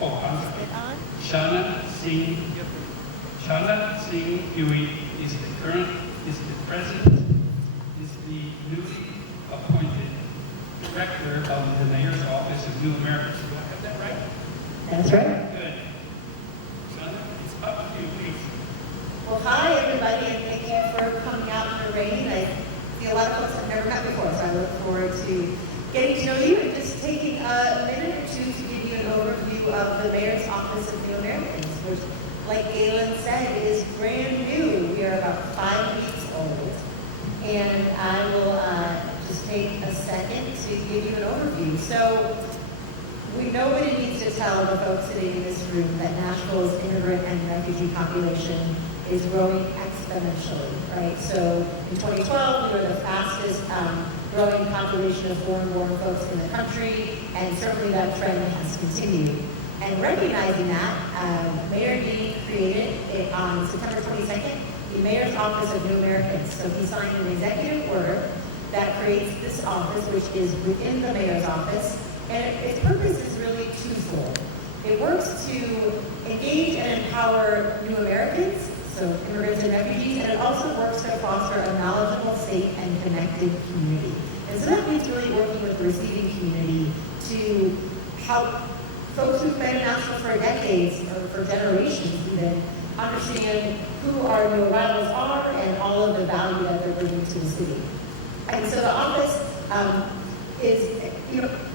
Oh, I'm sorry. Shana Singh Huey is the president, is the newly appointed director of the Mayor's Office of New Americans. Do I have that right? That's right. Good. Shana, it's up to you, please. Well, hi, everybody, and thank you for coming out in the rain. I see a lot of folks I've never met before, so I look forward to getting to know you and just taking a minute or two to give you an overview of the Mayor's Office of New Americans, which, like Galen said, is brand new. We are about 5 weeks old, and I will just take a second to give you an overview. So, nobody needs to tell the folks sitting in this room that Nashville's immigrant and refugee population is growing exponentially, right? So in 2012, we were the fastest growing population of foreign-born folks in the country, and certainly that trend has continued. And recognizing that, Mayor Dean created it on September 22nd, the Mayor's Office of New Americans. So he signed an executive order that creates this office, which is within the Mayor's office, and its purpose is really twofold. It works to engage and empower new Americans, so immigrants and refugees, and it also works to foster a knowledgeable, safe, and connected community. And so that means really working with the receiving community to help folks who've been in Nashville for decades, or for generations even, understand who our new arrivals are and all of the value that they're bringing to the city. And so the office is,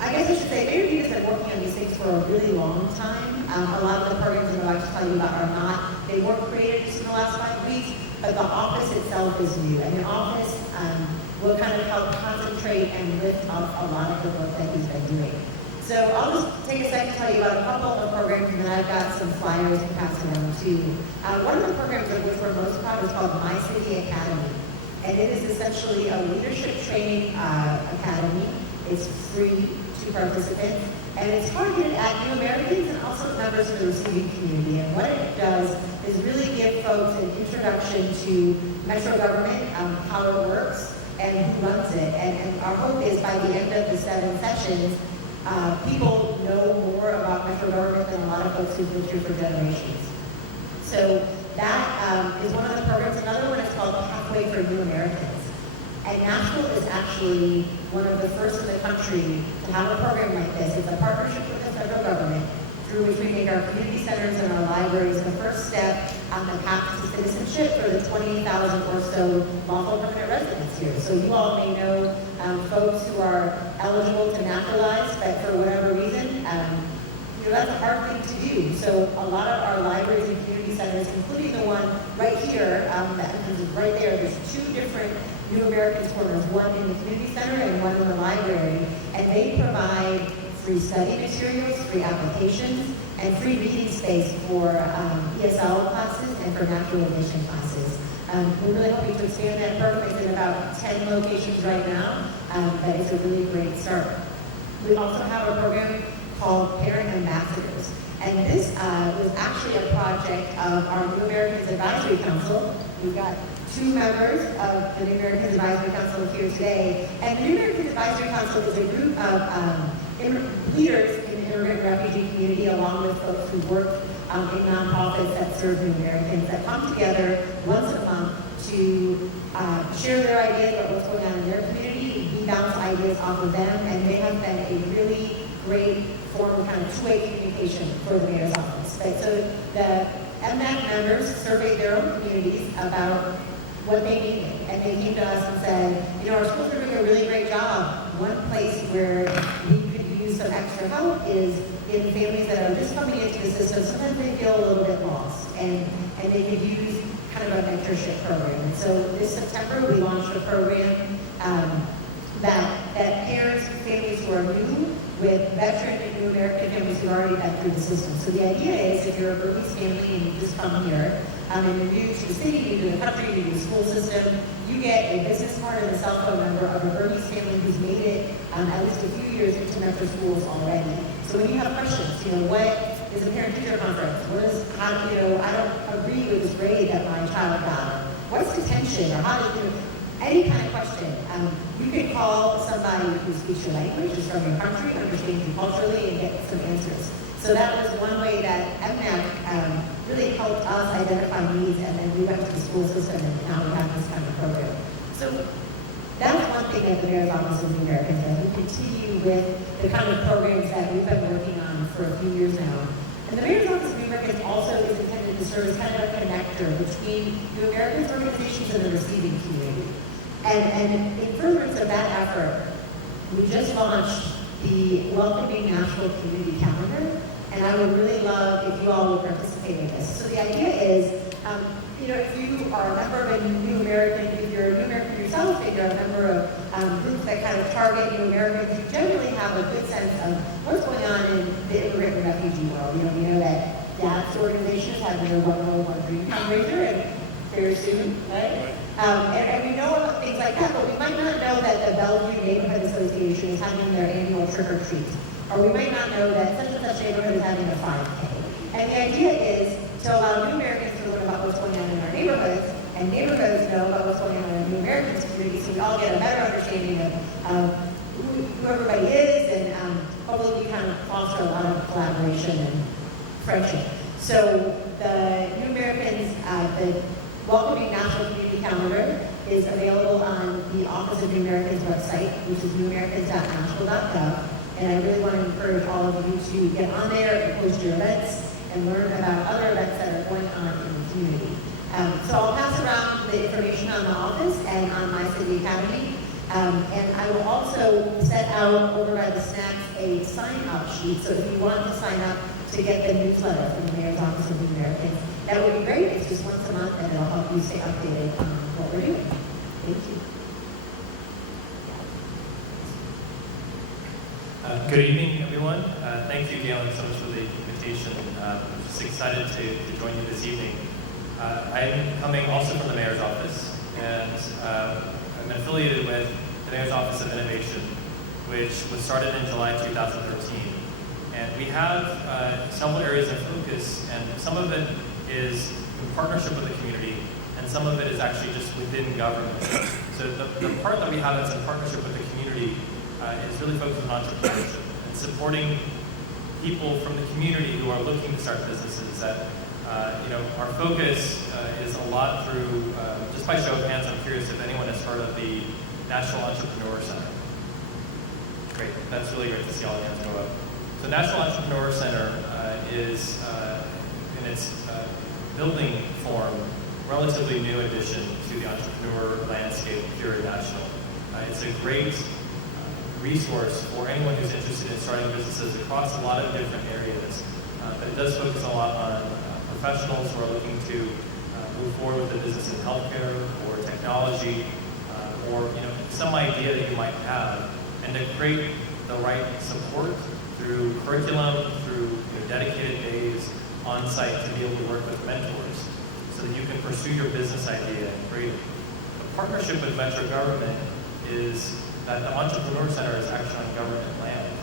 I guess I should say, Mayor Dean has been working on these things for a really long time. A lot of the programs I'm about to tell you about are not, they weren't created just in the last 5 weeks, but the office itself is new. And the office will kind of help concentrate and lift up a lot of the work that he's been doing. So I'll just take a second to tell you about a couple of programs, and then I've got some flyers to pass around too. One of the programs of which we're most proud is called My City Academy. And it is essentially a leadership training academy. It's free to participants, and it's targeted at new Americans and also members of the receiving community. And what it does is really give folks an introduction to metro government, how it works, and who runs it. And our hope is by the end of the 7 sessions, people know more about metro government than a lot of folks who've lived here for generations. So that is one of the programs. Another one is called Pathway for New Americans. And Nashville is actually one of the first in the country to have a program like this. It's a partnership with the federal government through which we make our community centers and our libraries the first step on the path to citizenship for the 28,000 or so lawful permanent residents here. So you all may know folks who are eligible to naturalize, but for whatever reason, that's a hard thing to do. So a lot of our libraries and community centers, including the one right here, that is right there, there's 2 different New Americans corners, one in the community center and one in the library, and they provide free study materials, free applications, and free reading space for ESL classes and for naturalization classes. We're really hoping to expand that program. It's in about 10 locations right now, but it's a really great start. We also have a program called Parent Ambassadors, and this was actually a project of our New Americans Advisory Council. We've got 2 members of the New Americans Advisory Council here today, and the New Americans Advisory Council is a group of leaders in the immigrant and refugee community, along with folks who work in nonprofits that serve New Americans, that come together once a month to share their ideas about what's going on in their community. We bounce ideas off of them, and they have been a really great form of kind of two-way communication for the mayor's office. Right? So the MNAC members surveyed their own communities about what they needed, and they came to us and said, our schools are doing a really great job. One place where we could use some extra help is in families that are just coming into the system. Sometimes they feel a little bit lost, and they could use kind of a mentorship program. And so this September, we launched a program that pairs families who are new with veteran and new American families who've already been through the system. So the idea is, if you're a Burmese family and you just come here, and you're new to the city, new to the country, new to the school system, you get a business card and a cell phone number of a Burmese family who's made it at least a few years into metro schools already. So when you have questions, what is a parent-teacher conference? I don't agree with this grade that my child got. What's detention? Or how does any kind of question, you can call somebody who speaks your language, is from your country, understands you culturally, and get some answers. So that was one way that MNAC really helped us identify needs, and then we went to the school system, and now we have this kind of program. So that's one thing that the Mayor's Office of the Americans does. We continue with the kind of programs that we've been working on for a few years now. And the Mayor's Office of the Americans also is intended to serve as kind of a connector between the Americans organizations and the receiving community. And in furtherance of that effort, we just launched the Welcoming National Community Calendar, and I would really love if you all would participate in this. So the idea is, if you are a member of a New American, if you're a New American yourself, if you're a member of groups that kind of target New Americans, you generally have a good sense of what's going on in the immigrant and refugee world. We know that DAD's organization is having their 101 Dream Fundraiser, and very soon, right? And we know about things like that, but we might not know that the Bellevue Neighborhood Association is having their annual trick or treat. Or we might not know that such and such neighborhood is having a 5K. And the idea is to allow New Americans to learn about what's going on in our neighborhoods, and neighborhoods know about what's going on in the New Americans community, so we all get a better understanding of who everybody is, and hopefully we kind of foster a lot of collaboration and friendship. So the New Americans, the Welcoming National Community Calendar is available on the Office of New Americans website, which is newamericans.national.gov. And I really want to encourage all of you to get on there and post your events and learn about other events that are going on in the community. So I'll pass around the information on the office and on My City Academy. And I will also set out over by the snacks a sign-up sheet. So if you want to sign up to get the newsletter from the Mayor's Office of the Americans, that would be great. It's just once a month, and it'll help you stay updated on what we're doing. Thank you. Good evening, everyone. Thank you, Galen, so much for the invitation. I'm just excited to join you this evening. I'm coming also from the Mayor's Office, and I'm affiliated with the Mayor's Office of Innovation, which was started in July 2013. And we have several areas of focus, and some of it is in partnership with the community, and some of it is actually just within government. So the part that we have that's in partnership with the community is really focused on entrepreneurship and supporting people from the community who are looking to start businesses. That our focus is a lot through, just by show of hands, I'm curious if anyone has heard of the National Entrepreneur Center. Great, that's really great to see all the hands go up. So National Entrepreneur Center is, in its building form, relatively new addition to the entrepreneur landscape here at National. It's a great resource for anyone who's interested in starting businesses across a lot of different areas. But it does focus a lot on professionals who are looking to move forward with a business in healthcare or technology, or some idea that you might have, and to create the right support through curriculum, through dedicated days on site to be able to work with mentors so that you can pursue your business idea and create it. The partnership with Metro government is that the Entrepreneur Center is actually on government land.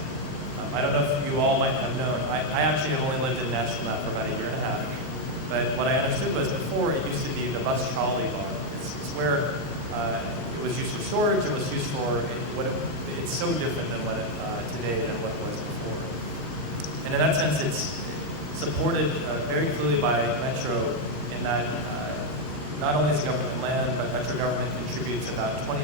I don't know if you all might have known. I actually have only lived in Nashville now for about a year and a half. But what I understood was before it used to be the bus trolley barn. It's where it was used for storage. It was used for it's so different than what today than what it was before. And in that sense, it's supported very clearly by Metro in that not only is it government land, but Metro government contributes about 20%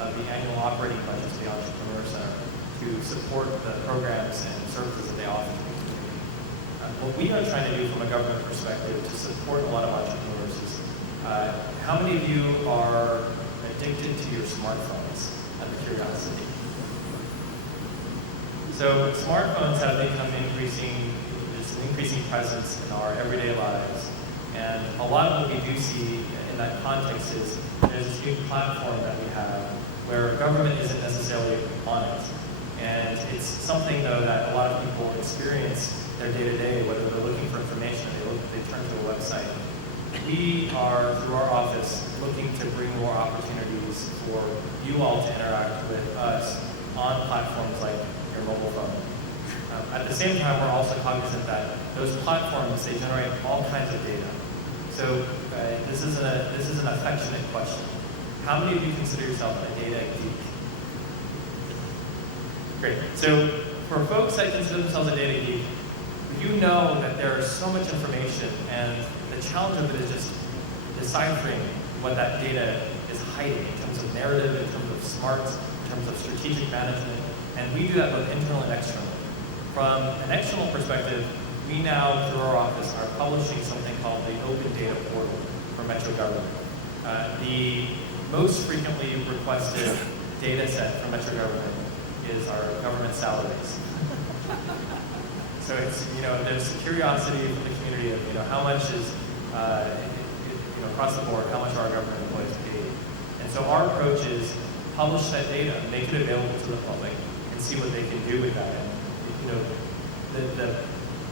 of the annual operating budget to the Entrepreneur Center to support the programs and services that they offer to the community. What we are trying to do from a government perspective to support a lot of entrepreneurs is, how many of you are addicted to your smartphones, out of curiosity? So smartphones have become there's an increasing presence in our everyday lives. And a lot of what we do see in that context is there's this new platform that we have where government isn't necessarily on it. And it's something, though, that a lot of people experience their day-to-day, whether they're looking for information, they turn to a website. We are, through our office, looking to bring more opportunities for you all to interact with us on platforms like your mobile phone. At the same time, we're also cognizant that those platforms, they generate all kinds of data. So this is an affectionate question. How many of you consider yourself a data geek? Great. So for folks that consider themselves a data geek, you know that there is so much information, and the challenge of it is just deciphering what that data is hiding in terms of narrative, in terms of smarts, in terms of strategic management, and we do that both internal and external. From an external perspective, we now, through our office, are publishing something called the Open Data Portal for Metro Government. The most frequently requested data set from Metro Government is our government salaries. So it's, there's curiosity from the community of, how much is, across the board, how much are our government employees paid? And so our approach is publish that data, make it available to the public, and see what they can do with that. And, the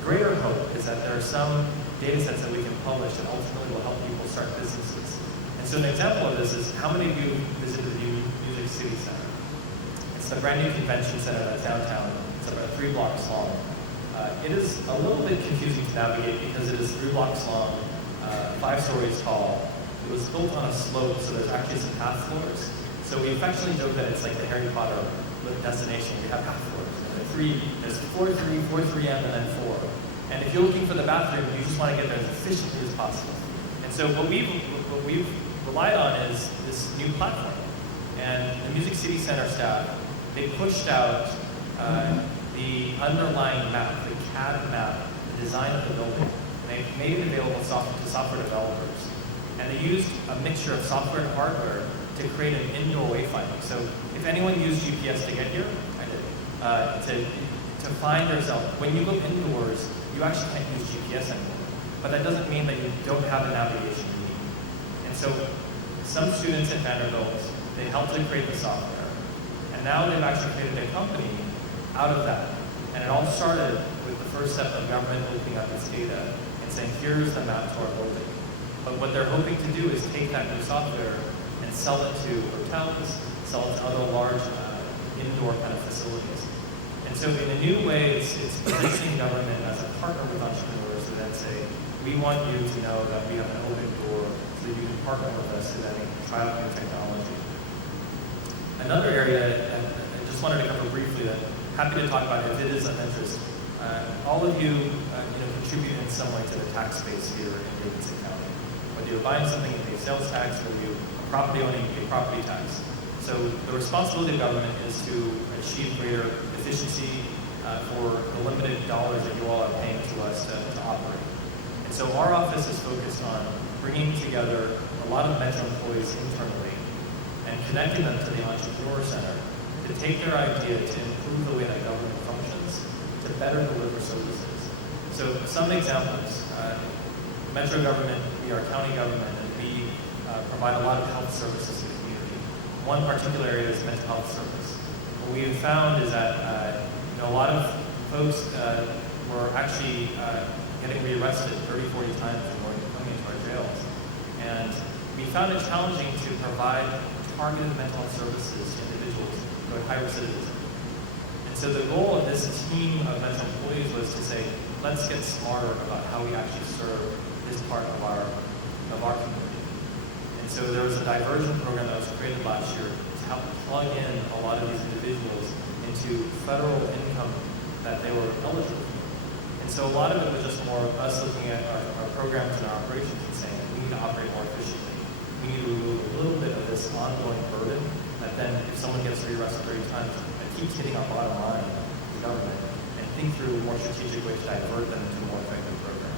greater hope is that there are some data sets that we can publish that ultimately will help people start businesses. And so an example of this is, how many of you visited the Music City Center? It's the brand new convention center that's downtown. It's about 3 blocks long. It is a little bit confusing to navigate because it is 3 blocks long, 5 stories tall. It was built on a slope, so there's actually some path floors. So we affectionately joke that it's like the Harry Potter destination. We have path floors. There's floor 3, floor 3M, and then 4. And if you're looking for the bathroom, you just want to get there as efficiently as possible. And so what we've relied on is this new platform. And the Music City Center staff, they pushed out the underlying map, the CAD map, the design of the building. And they made it available to software developers. And they used a mixture of software and hardware to create an indoor wayfinding. So if anyone used GPS to get here, I did, to find yourself, when you go indoors, you actually can't use GPS anymore. But that doesn't mean that you don't have the navigation you need. And so some students at Vanderbilt, they helped to create the software. And now they've actually created a company out of that. And it all started with the first step of government looking up its data and saying, here's the map to our building. But what they're hoping to do is take that new software and sell it to hotels, sell it to other large indoor kind of facilities. And so in a new way, it's positioning government as a partner with entrepreneurs who then say, we want you to know that we have an open door so that you can partner with us so that you can try out new technology. Another area I just wanted to cover briefly that I'm happy to talk about if it is of interest. All of you, contribute in some way to the tax base here in Davidson County. Whether you're buying something, you pay sales tax, whether you're property owning, you pay property tax. So the responsibility of government is to achieve greater efficiency for the limited dollars that you all are paying to us to operate. And so our office is focused on bringing together a lot of Metro employees internally and connecting them to the Entrepreneur Center to take their idea to improve the way that government functions, to better deliver services. So some examples, Metro government, we are county government, and we provide a lot of health services to the community. One particular area is mental health service. What we have found is that a lot of folks were actually getting rearrested 30, 40 times before coming into our jails. And we found it challenging to provide targeted mental health services to individuals who had high recidivism. And so the goal of this team of mental employees was to say, let's get smarter about how we actually serve this part of our community. And so there was a diversion program that was created last year to help plug in a lot of these individuals into federal income that they were eligible for. And so a lot of it was just more of us looking at our programs and our operations and saying, we need to operate more efficiently. We need to remove a little bit of this ongoing burden that then if someone gets rearrested 30 times, it keeps hitting our bottom line, the government, and think through a more strategic way to divert them to a more effective program.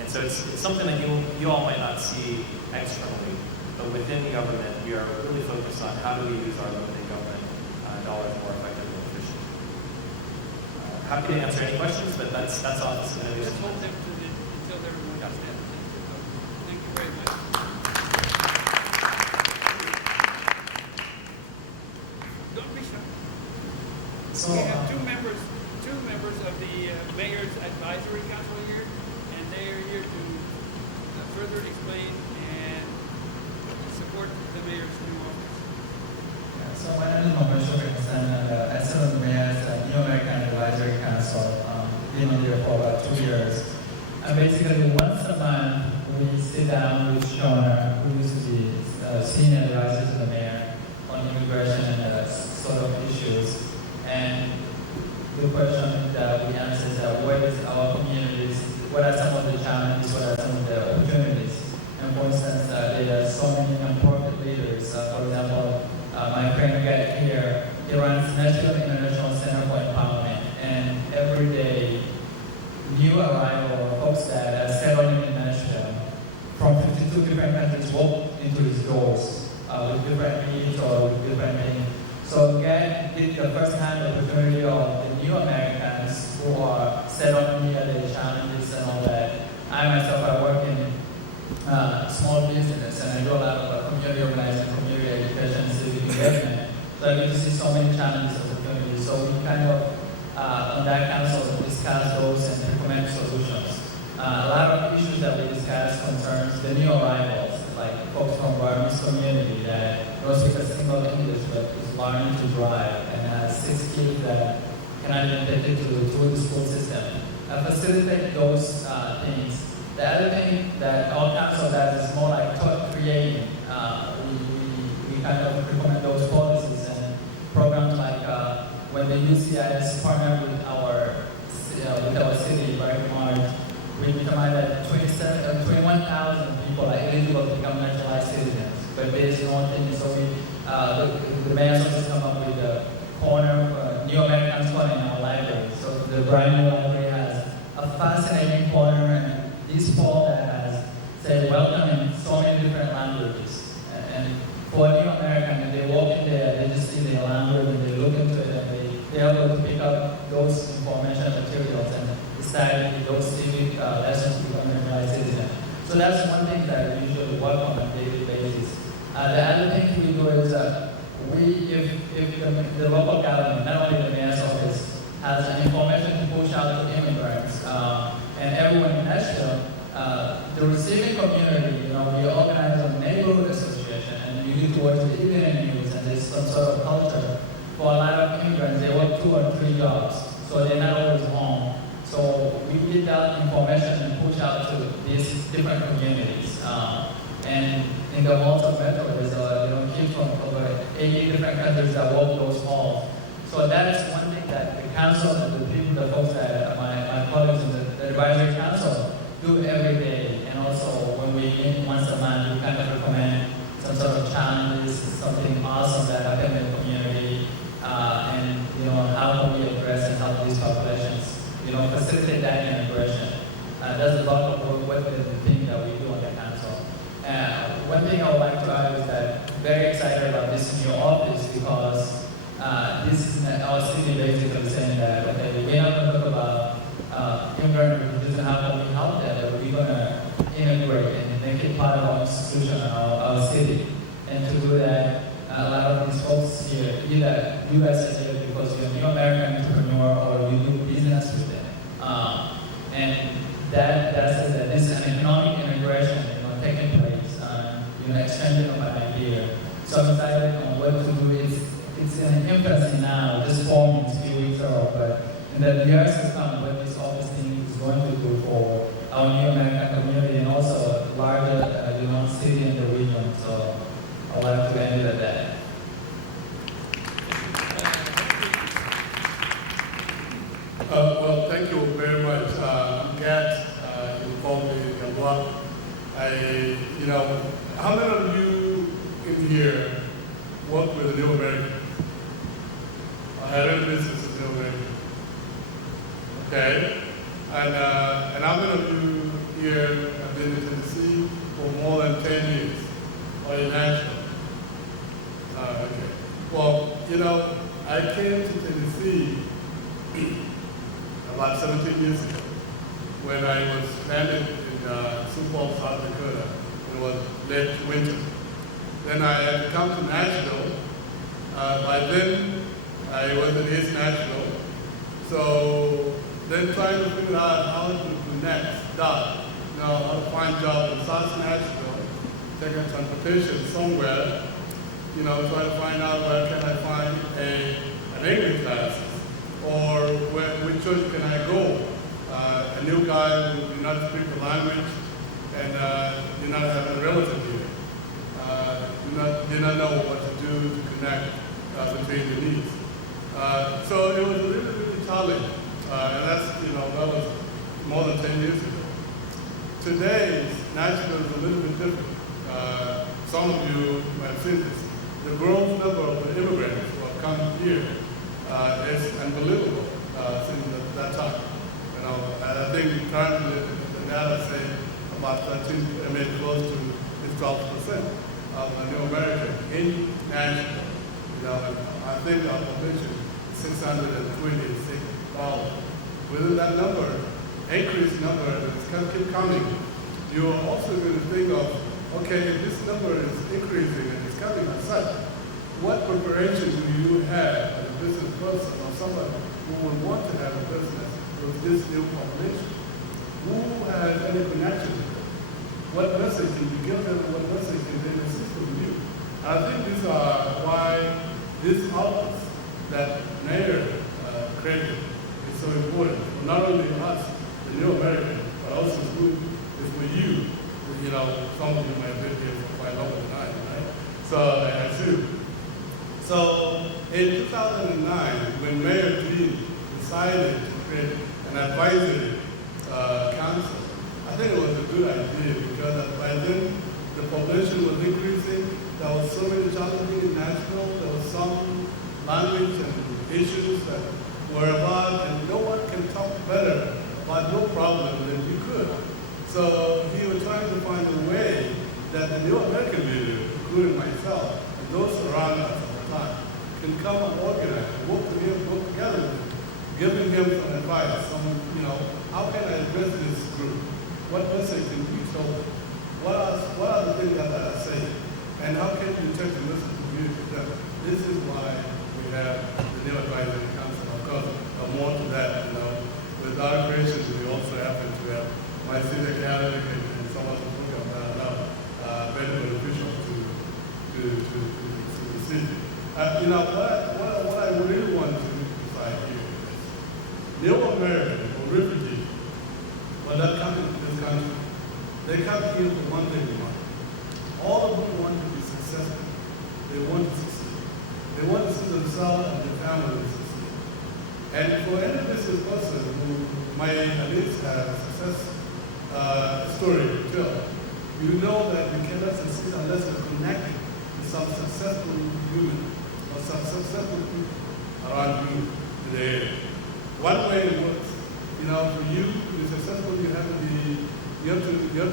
And so it's something that you all might not see externally, but within the government, we are really focused on how do we use our limited government dollars more effectively and efficiently. Happy to answer any questions, but that's office innovation. Let's hold them until everyone understands. Thank you very much. Don't be shy. So, We have two members of the Mayor's Advisory Council here, and they are here to further explain and support the mayor's new office. so my name is Mohammed Shofik, and I serve on the Mayor's American Advisory Council. Been on there for about 2 years. And basically, once a month, we sit down with Shona, who used to be senior advisor to the mayor on immigration and sort of issues. And the question that we answer is what is our community He runs National International Center for Empowerment, and every day, new arrival folks that are settling in Nashville from 52 different countries walk into his doors with different needs or with different things. So again, it's the first-hand opportunity of the new Americans who are settling here, the challenges and all that. I myself, I work in small business, and I do a lot of community organizing, community education, civic engagement. So I get to see so many challenges of the community. So we kind of, on that council, discuss those and recommend solutions. A lot of issues that we discuss concerns the new arrivals, like folks from Burmese community that don't speak a single English but is learning to drive and has 6 kids that cannot even take it to the school system. Facilitate those things. The other thing that our council does is more like thought creating. We kind of recommend those policies and programs like when the UCIS partnered with our city, very March, we determined that 21,000 people are eligible to become naturalized citizens, but there's no thing. So the mayor's office come up with a corner, New Americans corner in our library. So the brand new library has a fascinating corner, and this fall that has said welcome in so many different languages. And for a new American, when they walk in there, they just see their language and they look into it and they're able to pick up those information materials and study those civic lessons to become a naturalized citizen. So that's one thing that we usually work on a daily basis. The other thing we do is if the local government, not only the mayor's office, has an information to push out to immigrants and everyone in Nashville, the receiving community, we organize a neighborhood association, and you need to watch the evening news, and there's some sort of culture. For a lot of immigrants, they work 2 or 3 jobs, so they're not always home. So we get that information and push out to these different communities. And in the Malta Metro, there's kids from over 80 different countries that walk those halls. So that is one thing that the council and the people, the folks that my colleagues in the advisory council do every day. And also when we meet once a month, we kind of recommend some sort of challenges, something awesome that happened in the community, and how can we address and help these populations, facilitate that integration. That's a lot of what the thing that we do on the council. One thing I would like to add is that I'm very excited about this new office because this is our city basically saying that, okay, we're not going to talk about immigrant refugees and how can we help that, but we're going to integrate and make it part of our institution, our city. And to do that, a lot of these folks here, either you guys are here because you're a new American entrepreneur or you do business with them. And that says that this is an economic integration taking place, exchanging of an idea. So I'm excited on what to do. It's in an infancy now, just forming a few weeks old, but in the years to come, what this office thing is going to do for our new American community and also larger, city in the region. So I'd like to end it at that. Well, thank you very much. I'm glad you called me a lot. How many of you in here work with a new American? I had a business with a new American. Okay. And how many of you here have been in Tennessee for more than 10 years? Or in Nashville? Okay. Well, I came to Tennessee about 17 years ago when I was landed in Sioux Falls, South Dakota. It was late winter. Then I had to come to Nashville. By then, I was in East Nashville. So then trying to figure out how to next start, how to find a job in South Nashville, taking transportation somewhere, try to find out where can I find an English class, or which church can I go? A new guy who did not speak the language and did not have a relative here. Did not know what to do to connect between the needs. So it was really, really challenging. And that's, that was more than 10 years ago. Today, Nashville is a little bit different. Some of you have seen this. The growth number of the immigrants who have come here. It's unbelievable since that time. You know, and I think currently the data say about 13, I mean close to 12% of the new American in Nashville. You know, and I think our population is 626,000. Within that number, increased number that's going to keep coming, you are also going to think of, okay, if this number is increasing and it's coming as such, what preparation do you have as a business person or somebody who would want to have a business with this new population? Who has any connection to it? What message can you give them? What message can they assist from you? I think these are why this office that Mayor created is so important. For not only us, the new American, but also is for you. You know, some of you might have been here for quite a long time, right? So I assume. So in 2009, when Mayor Dean decided to create an advisory council, I think it was a good idea because by then the population was increasing. There was so many challenges in Nashville. There was some language and issues that were about, and no one can talk better about no problem than you could. So he was trying to find a way that the new American leaders, including myself, and those around us at the time, can come and organize, work together with him, giving him some advice, you know, how can I address this group? What message can we tell them? What are the things that I say? And how can you take the message to community to them? This is why we have the new advisory council. Of course, more to that, you know. With our creation, we also happen to have my city academy and some other program that are now very beneficial to the city. You know, what I really want to emphasize here is new American or refugee, when that comes into this country, they come here for one thing in mind. All of them want to be successful. They want to succeed. They want to see themselves and their family succeed. And for any business person who might at least have a success story to tell, you know that you cannot succeed unless you're connected to some successful human or some successful people around you in the area. One way it works, you know, for you to be successful, you have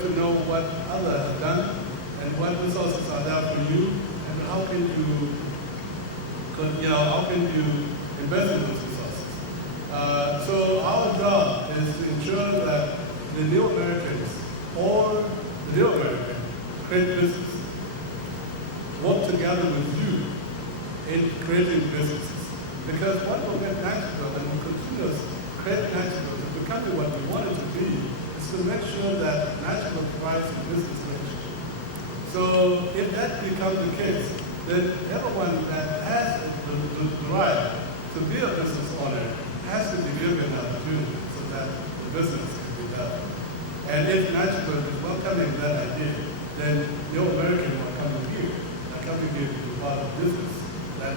to know what others have done and what resources are there for you, and how can you invest in those resources. So our job is to ensure that the new Americans or the new American create business, work together with you in creating businesses. Because what will get Nashville and will continue to create Nashville to become what we want it to be is to make sure that Nashville provides a business nation. So if that becomes the case, then everyone that has the right to be a business owner has to be given an opportunity so that the business can be done. And if Nashville is welcoming that idea, then your American will come here and coming here to be part of business. That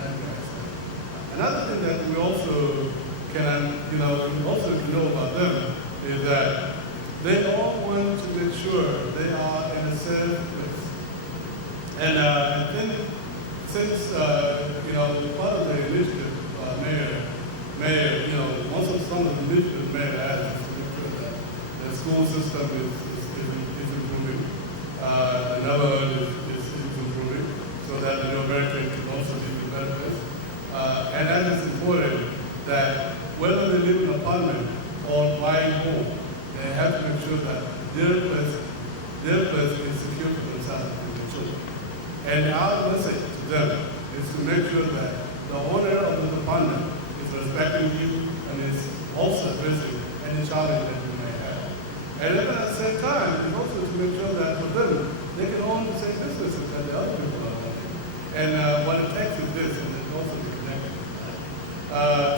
another thing that we also can, know about them is that they all want to make sure they are in a safe place. And I think since, part of the initiative, Mayor, most of some of the initiatives Mayor has is to make sure that the school system is improving, the neighborhood is improving, so that the new American can also live in a better place. And that is important that whether they live in an apartment or buying home, they have to make sure that their place is secure for themselves and their children. And our message to them is to make sure that the owner of the apartment is respecting you and is also addressing any challenge that you may have. And then at the same time, it's also to make sure that for them, they can own the same businesses that the other people are owning. And what it takes is this, and it's also be connected.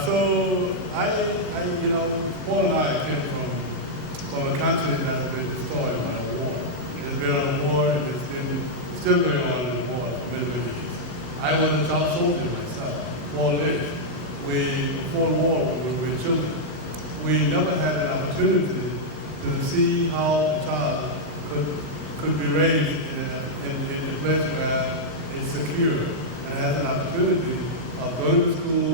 So Paul and I came from a country that has been destroyed by a war. It has been on a war, and it's still going on in the war for many, many years. I was a child soldier myself, 4 years. Before war, when we were children, we never had an opportunity to see how a child could be raised in a place where it's secure and has an opportunity of going to school,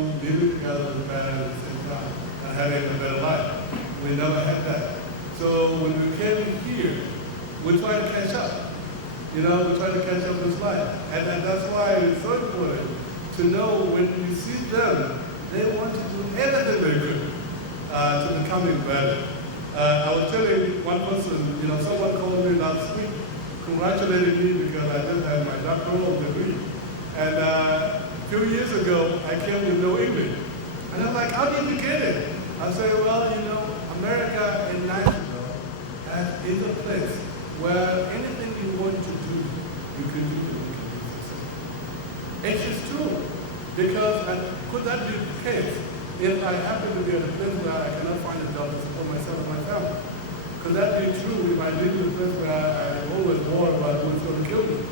having a better life. We never had that. So when we came here, we tried to catch up. We tried to catch up with life. And that's why it's so important to know when we see them, they want to do everything they could to becoming better. I was telling one person, someone called me last week, congratulating me because I just had my doctoral degree. And a few years ago, I came with no English. And I'm like, how did you get it? I said, well, America and Nashville is a place where anything you want to do, you can do it. It's just true. Because could that be the case if I happen to be at a place where I cannot find a job to support myself and my family? Could that be true if I live in a place where I always worry about who's going to kill me?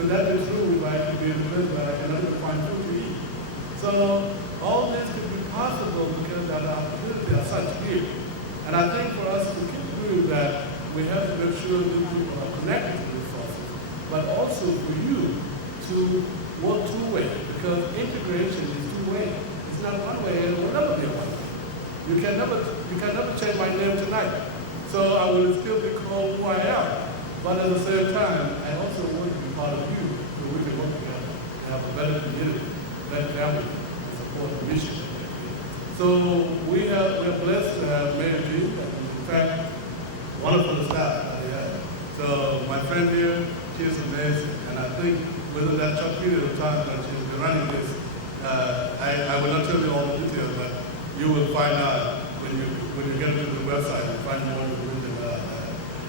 Could that be true if I be in a place where I cannot even find food to eat? So all this could be possible because the opportunities are such here. And I think for us to keep doing that, we have to make sure that people are connected to resources, but also for you to work two-way, because integration is two-way. It's not one way, and it will never be one way. You can never change my name tonight. So I will still be called who I am. But at the same time, I also want to be part of you, so we can work together and have a better community, better family, and support the mission. So we are blessed to have Mayor G, and in fact, wonderful staff that they have. So my friend here, she's amazing, and I think within that short period of time that she's been running this, I will not tell you all the details, but you will find out when you get to the website and find more information about that.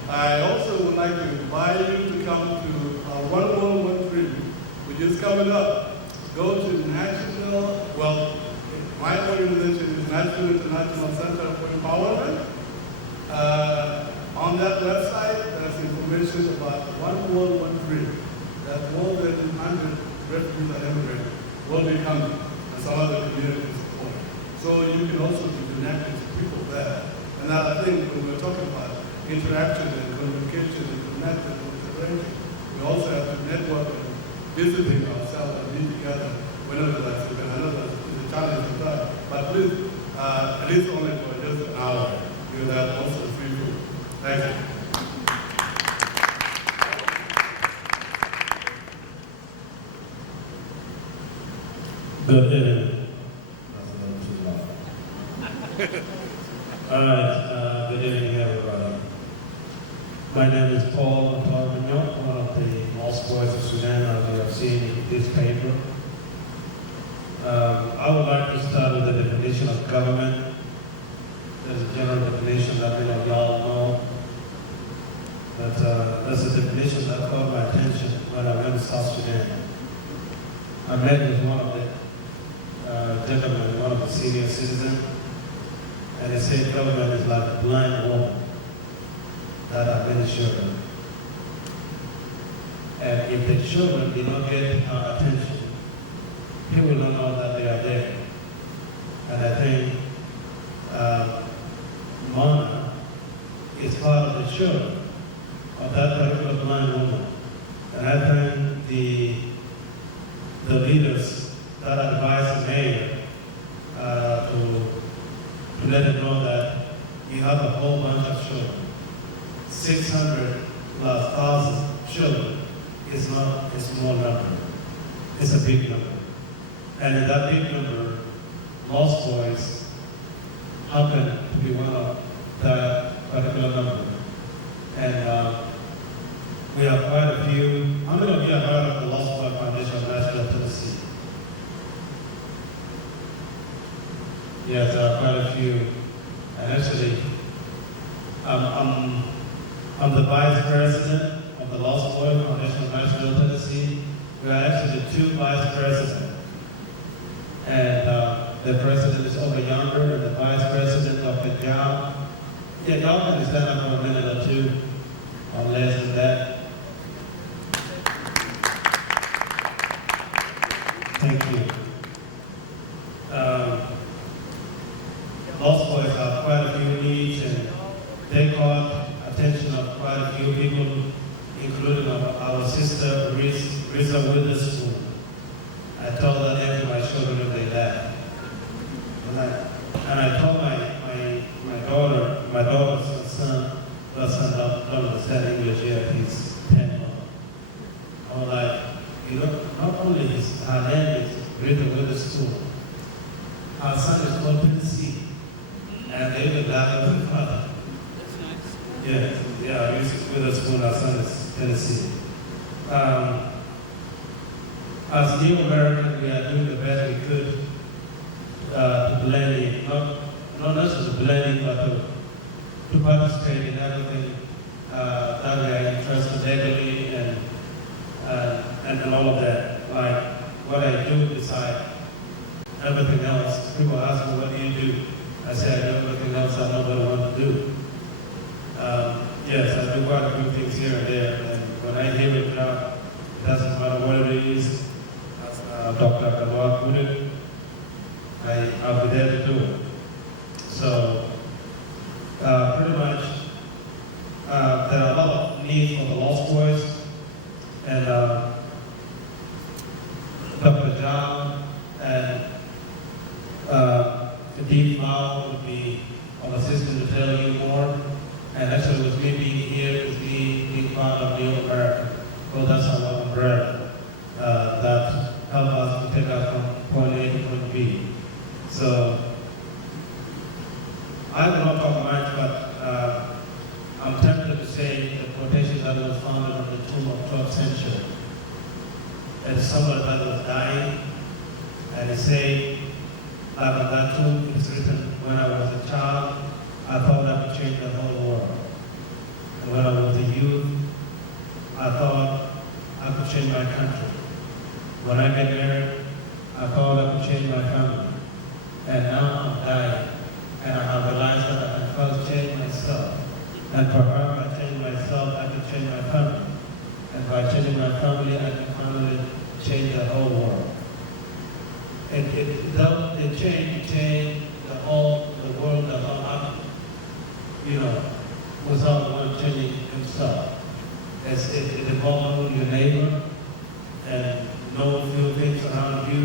I also would like to invite you to come to our 1113, which is coming up. Go to National, my organization is National International Center for Empowerment. On that website, there's information about 1113. That more than 100 refugees and immigrants will be coming, and some other community support. So you can also be connected to people there. And I think when we're talking about interaction and communication and connected with the range, we also have to network and visiting ourselves and meet together whenever that's open. I know that's a challenge sometimes, but please, at least only for just an hour, you will have also free food. Thank you. Good evening. All right, good evening, everybody. My name is Paul Antonio, one of the Lost Boys of Sudan, as you have seen in this paper. I would like to start with the definition of government. There's a general definition that many of y'all know. But there's a definition that caught my attention when I went to South Sudan. I met with one of the gentlemen, one of the senior citizens, and he said government is like a blind woman that have many children. And if the children do not get our attention, people will not know that they are there. And I think Mona is part of the children of that particular blind woman. And I think the leaders that advise the mayor to let them know that you have a whole bunch of children. 600 plus 1,000 children is not a small number. It's a big number. And in that big number, Lost Boys happen to be one of that particular number. And we have quite a few. How many of you have heard of the Lost Boy Foundation of Nashville, Tennessee? Yes, there are quite a few. And actually, I'm the vice president of the Lost Boy Foundation of Nashville, Tennessee. We are actually two vice presidents. And the president is over yonder, and the vice president of the job. Yeah, y'all can stand up for a minute or two, or less than that. Thank you. Lost Boys have quite a few needs, and they caught attention of quite a few people, including our sister Risa Witherspoon. I told her name to my children if they laughed. And I told my Our son is called Tennessee, and they live out of the father. That's nice. Yeah, we used to with us when our son is Tennessee. As new Americans, we are doing the best we could to blend in, not necessarily blending, but to participate in everything that we are interested legally and all of that. Like what I do beside everything else. People ask me, what do you do? I say, I do everything else I know what I want to do. Yes, I do quite a few things here and there. And when I hear it now, it doesn't matter what it is. Dr. Kabal put it, I'll be there to do it. So, pretty much, there are a lot of needs for the lost boys, and Dr. John and Deep Mao would be of assistance to tell you more. And actually, with me being here, is me being part of New America. Well, that's our umbrella that help us to take us from point A to point B. So, I will not talk much, but I'm tempted to say the quotation that was founded on the tomb of 12th century. And someone that was dying, and he said, that on that tomb it's written, when I was a child, I thought I could change the whole world. And when I was a youth, I thought I could change my country. When I get married, I thought I could change my family. And now I'm dying. And I have realized that I can first change myself. And perhaps by changing myself, I can change my family. And by changing my family, I can finally change the whole world. And the change the world does not happen, without one changing himself. It involves your neighbor and know a few things around you,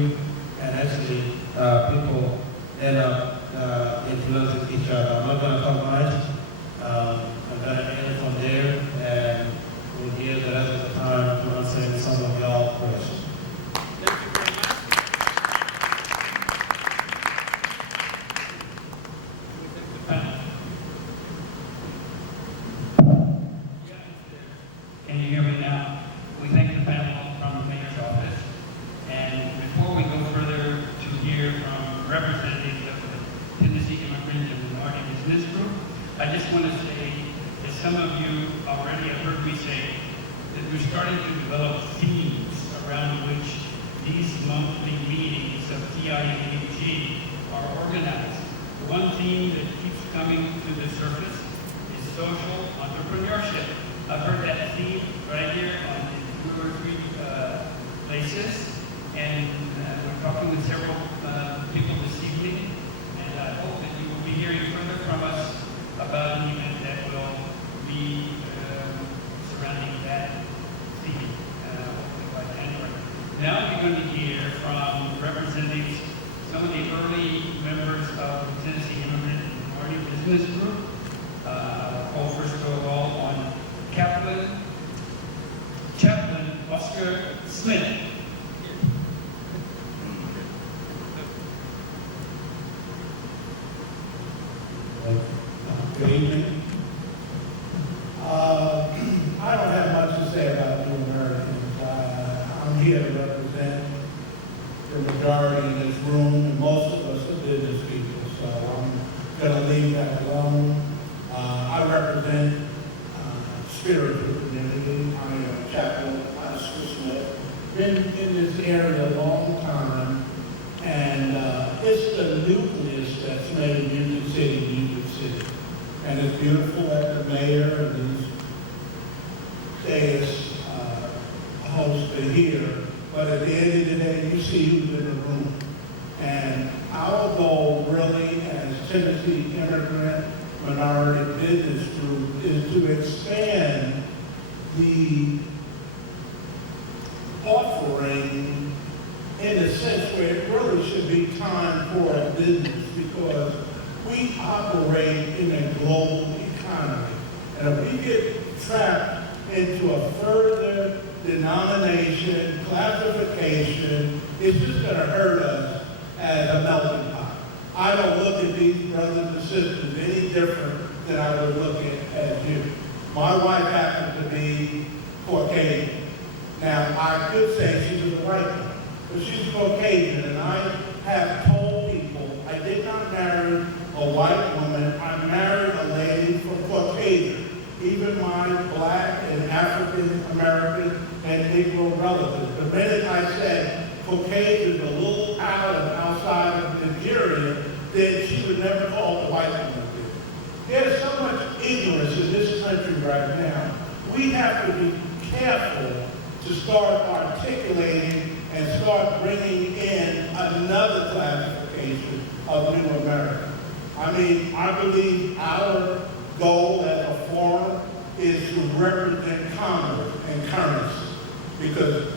and actually people end up influencing each other. I'm not going to talk much. I'm going to end from there, and we'll hear the rest of the time to answer some of y'all questions. Thank you very much. We thank the panel. Can you hear me now? We thank the panel from the mayor's office. And before we go further to hear from representatives of the Tennessee Immigrant and Minority Business Group, I just want to say that some of you already have heard me say that we're starting to develop themes around which these monthly meetings of TIMBG are organized. The one theme that keeps coming to the surface is social entrepreneurship. I've heard that theme right here on 2 or 3 places, and we're talking with several people this evening, and I hope that you will be hearing further from us about an event that will be surrounding that theme, hopefully by January. Now we're going to hear from representatives, some of the early members of the Tennessee Immigrant and Minority Business Group. I'll call first of all on Chaplain Oscar Smith. Good evening. I don't have much to say about New Americans. I'm here to represent the majority in this room, and most of us are business people, so I'm going to leave that alone. I represent spiritual community. I am Chaplain Oscar Smith. Been in this area a long time, and it's the nucleus that's made Music City, Music City. And it's beautiful that the mayor and these days hosts are here, but at the end of the day, you see who's in the room. And our goal really as Tennessee Immigrant Minority Business Group is to expand the offering in the sense where it really should be time for a business, because we operate in a global economy. And if we get trapped into a further denomination, classification, it's just going to hurt us as a melting pot. look at these brothers and sisters any different than I would look at you. My wife happened to be Caucasian. Now, I could say she was a white woman, but she's Caucasian, and I have told people I did not marry a white woman. I married a lady from Caucasian. Even my black and African American and Negro relatives. The minute I said Caucasian is a little outside of Nigeria, then she would never call the white woman. There's so much ignorance in this country right now. We have to be careful to start articulating and start bringing in another classification of New America. I mean, I believe our goal as a forum is to represent commerce and currency. Because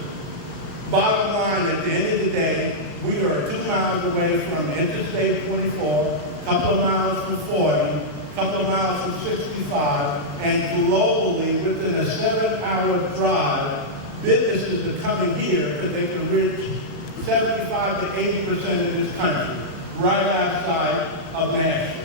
bottom line, at the end of the day, we are 2 miles away from Interstate 24, a couple of miles from 40, a couple of miles from 65, and globally, within a 7-hour drive, businesses are coming here because they can reach 75 to 80% of this country, right outside of Nashville.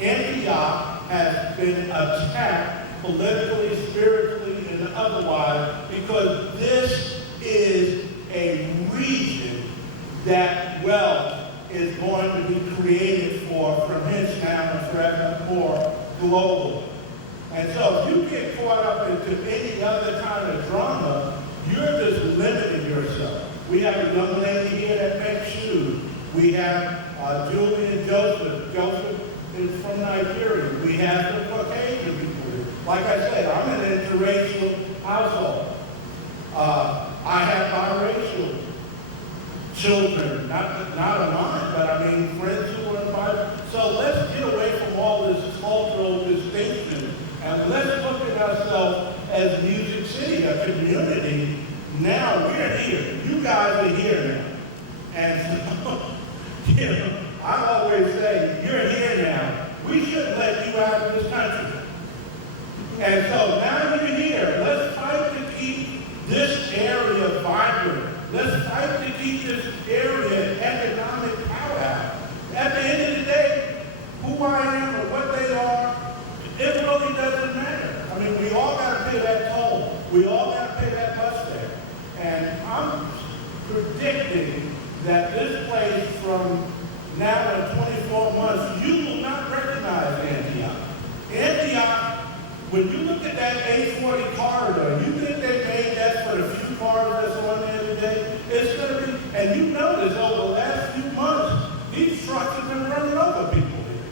Antioch has been attacked politically, spiritually, and otherwise because this is a region that wealth is going to be created for from henceforth and forevermore globally. And so if you get caught up into any other kind of drama, you're just limiting yourself. We have a young lady here that makes shoes. We have Julie and Joseph. Joseph is from Nigeria. We have the Caucasian people here. Like I said, I'm in an interracial household. I have biracial children, not of mine, but I mean friends who are biracial. So let's get away from all this cultural distinction and let's look at ourselves as Music City, a community. Now we're here. You guys are here now. And you know, I always say, you're here now. We shouldn't let you out of this country. And so now you're here. Let's fight to keep this area vibrant. Let's fight to keep this area an economic powerhouse. At the end of the day, who I am or what they are, it really doesn't matter. I mean, we all got to pay that toll. We all got to pay that bus fare. And I'm predicting that this place from now in 24 months, you will not recognize Antioch. Antioch, when you look at that 840 corridor, you think they made that for the few cars that's on there today? It's going to be, and you notice over the last few months, these trucks have been running over people here.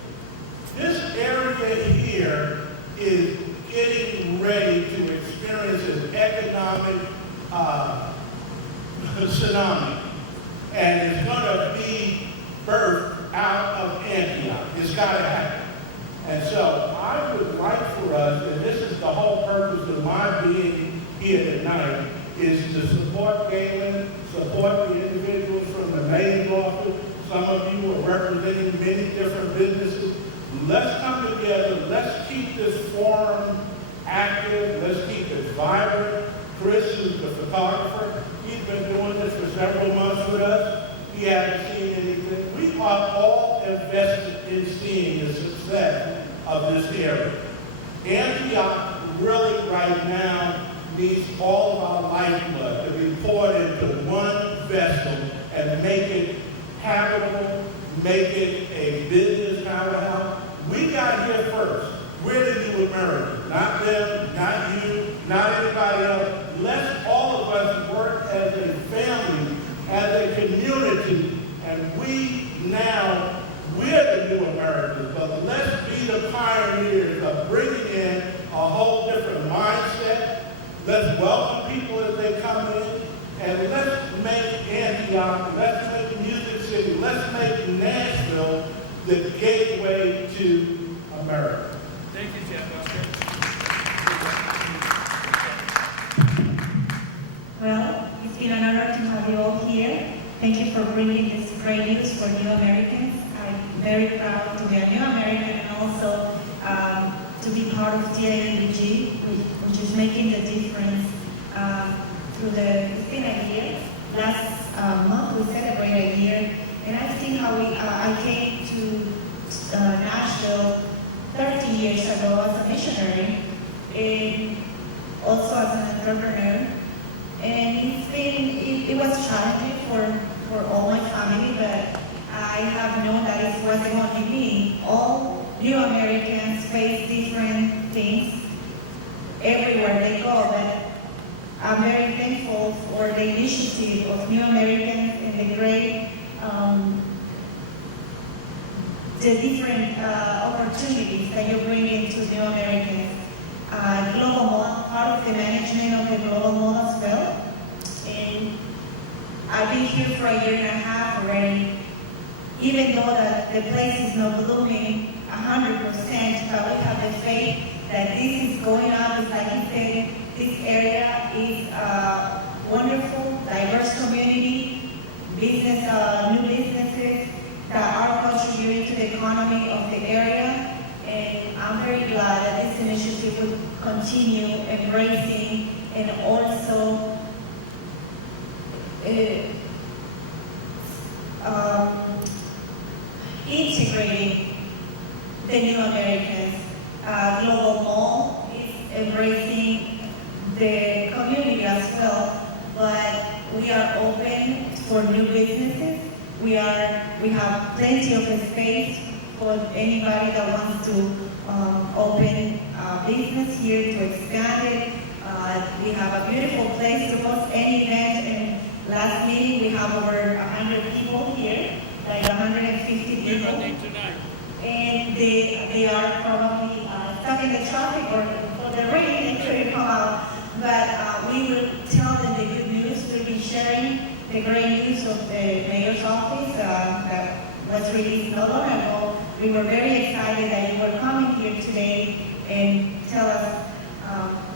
This area here is getting ready to experience an economic tsunami. And it's going to be birthed out of Antioch. It's got to happen. And so I would like for us, and this is the whole purpose of my being here tonight, is to support Galen, support the individuals from the mayor's office. Some of you are representing many different businesses. Let's come together. Let's keep this forum active. Let's keep it vibrant. Chris, who's the photographer, he's been doing this for several months with us. He hasn't seen anything. We are all invested in seeing the success of this area. Antioch really right now needs all of our lifeblood to be poured into one vessel and make it habitable, make it a business powerhouse. We got here first. We're the new Americans, not them, not you, not anybody else. Let's all of us work as a family, as a community, and we're the new Americans, but let's be the pioneers of bringing in a whole different mindset. Let's welcome people as they come in, and let's make Antioch, let's make Music City, let's make Nashville the gateway to America. Thank you, Chad Buster. Well, it's been an honor to have you all here. Thank you for bringing this great news for new Americans. I'm very proud to be a new American and also to be part of TIMBG, which is making the difference through it's been a year. Last month we celebrated a year, and I've seen how I came to Nashville 30 years ago as a missionary and also as an entrepreneur. And it was challenging for all my family, but I have known that it wasn't only me. All new Americans face different things everywhere they go, but I'm very thankful for the initiative of new Americans and the great, the different opportunities that you bring into new Americans. Global Mall, part of the management of the Global Mall as well. And I've been here for a year and a half already. Even though that the place is not blooming 100%, but we have the faith that this is going on. It's like he said, this area is a wonderful, diverse community, business, new businesses that are contributing to the economy of the area. And I'm very glad that this initiative will continue embracing and also integrating the new Americans. Global Mall is embracing the community as well, but we are open for new businesses. We have plenty of space for anybody that wants to open a business here to expand it. We have a beautiful place to host any event, and last meeting we have over 100 people here, like 150 We're people. running tonight. And they are probably stuck in the traffic or for the rain and couldn't come out. But we will tell them the good news. We'll be sharing the great news of the mayor's office that was released not long ago. We were very excited that you were coming here today and tell us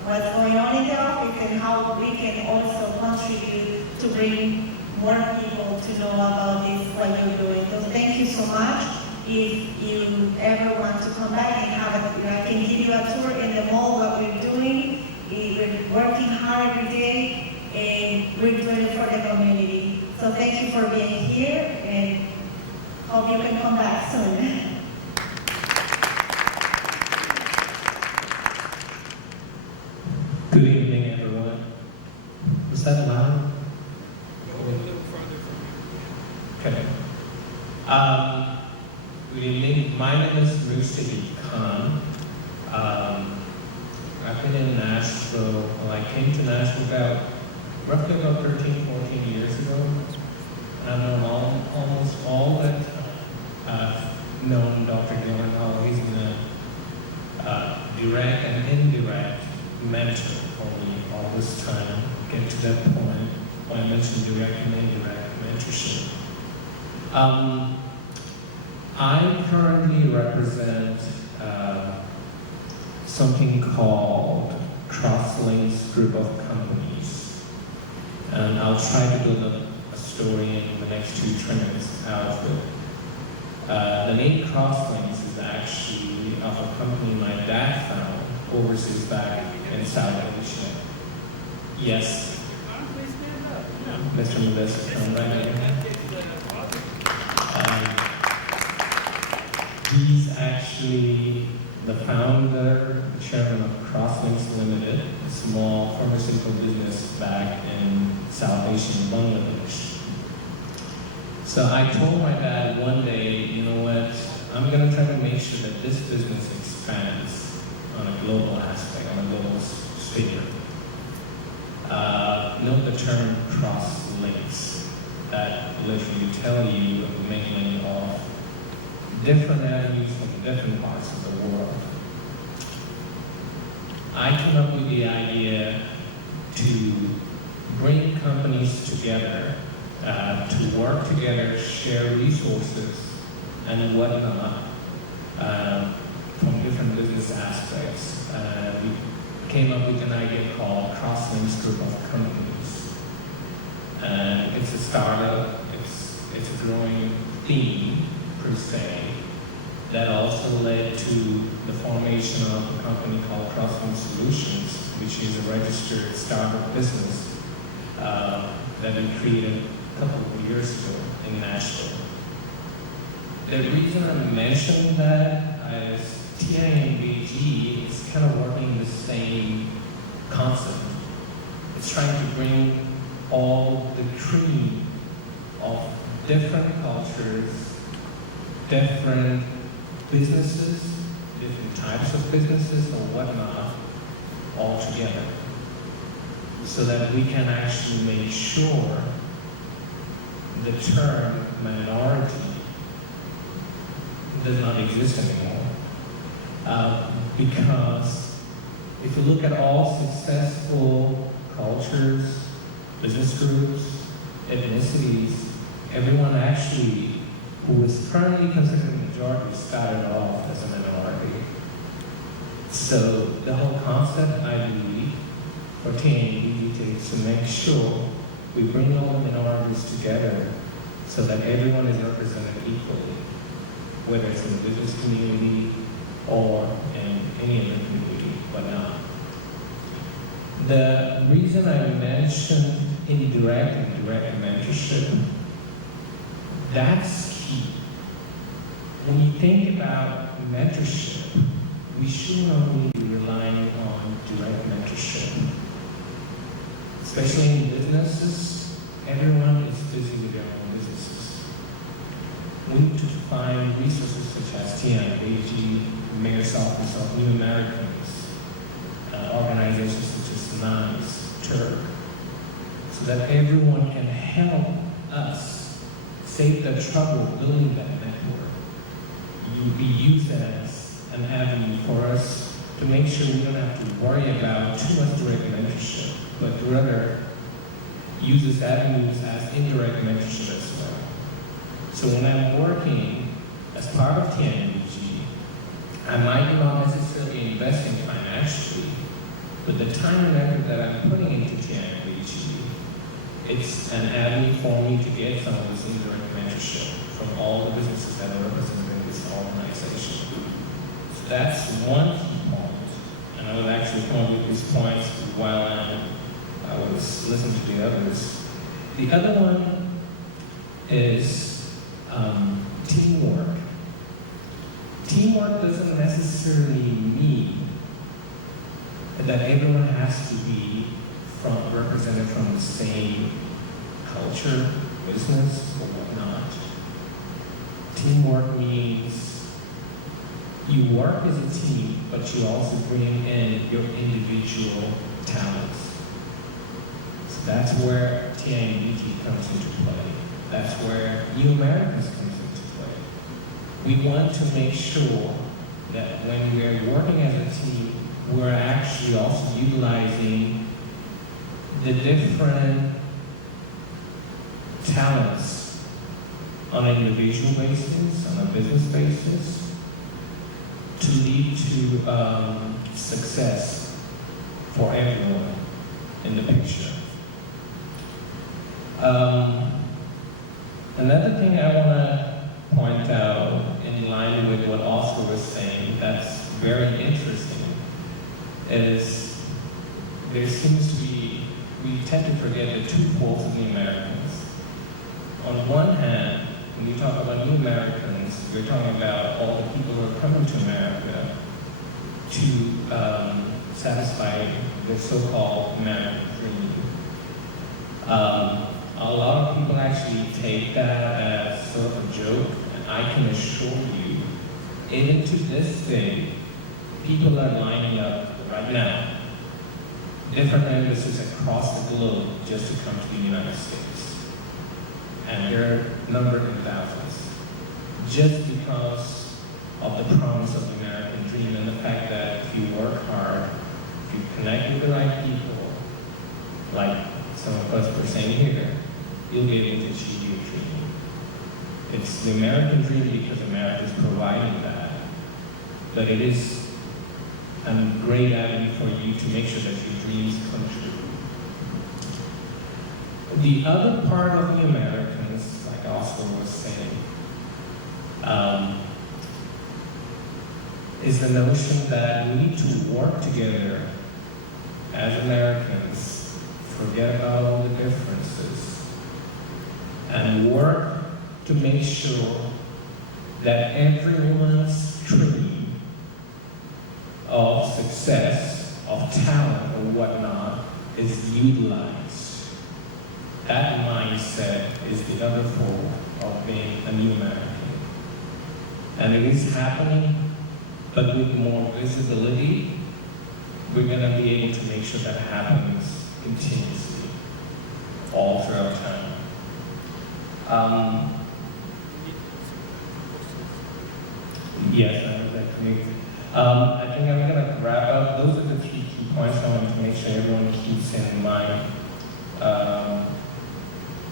what's going on in the office and how we can also contribute to bring more people to know about this, what you're doing. So thank you so much. If you ever want to come back and I can give you a tour in the mall, what we're doing. We're working hard every day and we're doing it for the community. So thank you for being here and hope you can come back soon. Good evening, everyone. Was that loud? Go a little further from Okay. Good evening. My name is Mustafa Khan. I've been in Nashville. Well, I came to Nashville roughly about 13, 14 years ago. And I've known almost all that known Dr. Gyllenhaal. He's been a direct and indirect mentor for me all this time. Get to that point when I mentioned direct and indirect mentorship. I currently represent something called Crosslinks Group of Companies. And I'll try to build a story in the next 2-3 minutes out of it. The name Crosslinks is actually of a company my dad found overseas back in South Asia. Yes, Please stand up. Mr. Modesta, come right here. He's actually the founder, chairman of Crosslinks Limited, a small pharmaceutical business back in South Asian Bangladesh. So I told my dad one day, you know what, I'm going to try to make sure that this business expands on a global aspect, on a global sphere. Note the term cross-links that literally tell you mainly of different avenues from different parts of the world. I came up with the idea to bring companies together, to work together, share resources and whatnot from different business aspects. We came up with an idea called Crosslinks Group of Companies. And it's a startup, it's a growing theme per se, that also led to the formation of a company called Crosslinks Solutions, which is a registered startup business that we created a couple of years ago in Nashville. The reason I mentioned that is TIMBG is kind of working the same concept. It's trying to bring all the cream of different cultures, different businesses, different types of businesses or whatnot, all together. So that we can actually make sure the term minority does not exist anymore. Because if you look at all successful cultures, business groups, ethnicities, everyone actually who is currently considered a majority started off as a minority. So the whole concept, I believe, for TIMBG is to make sure we bring all the minorities together so that everyone is represented equally, whether it's in the business community or in any other community, but not. The reason I mentioned indirect and direct mentorship, that's key. When you think about mentorship, we shouldn't only be relying on direct mentorship. Especially in businesses, everyone is busy with their own businesses. We need to find resources such as TIMBG, Mayor's Office of New Americans, organizations such as NICE, Turk, so that everyone can help us save the trouble building that network. You be used as an avenue for us to make sure we don't have to worry about too much direct mentorship, but rather use these avenues as indirect mentorship as well. So when I'm working as part of TIMBG, I might not necessarily invest in financially, but the time and effort that I'm putting into TIMBG, it's an avenue for me to get some of this indirect mentorship from all the businesses that are represented in this organization. So that's one key point, and I was actually coming up with these points while I was listening to the others. The other one is teamwork. Teamwork doesn't necessarily mean that everyone has to be represented from the same culture, business, or whatnot. Teamwork means you work as a team, but you also bring in your individual talents. So that's where TIMBG comes into play. That's where New Americans comes into play. We want to make sure that when we're working as a team, we're actually also utilizing the different talents on an individual basis, on a business basis, to lead to success for everyone in the picture. Another thing I want to point out in line with what Oscar was saying that's very interesting is there seems to be, we tend to forget the two poles of the Americans. On one hand, when you talk about New Americans, you're talking about all the people who are coming to America to satisfy the so-called American dream. A lot of people actually take that as sort of a joke, and I can assure you, even to this day, people are lining up right now, different embassies across the globe just to come to the United States. And they're numbered in thousands, just because of the promise of the American dream and the fact that if you work hard, if you connect with the right people, like some of us were saying here, you'll be able to achieve your dream. It's the American dream because America is providing that, but it is a great avenue for you to make sure that your dreams come true. The other part of the Americans, like Oscar was saying, is the notion that we need to work together as Americans, forget about all the differences, and work to make sure that everyone's tree of success, of talent or whatnot is utilized. That mindset is the other fold of being a new American. And it is happening, but with more visibility, we're going to be able to make sure that happens continuously all throughout time. Yes, I know that clearly. I think I'm going to wrap up. Those are the three key points I want to make sure everyone keeps in mind.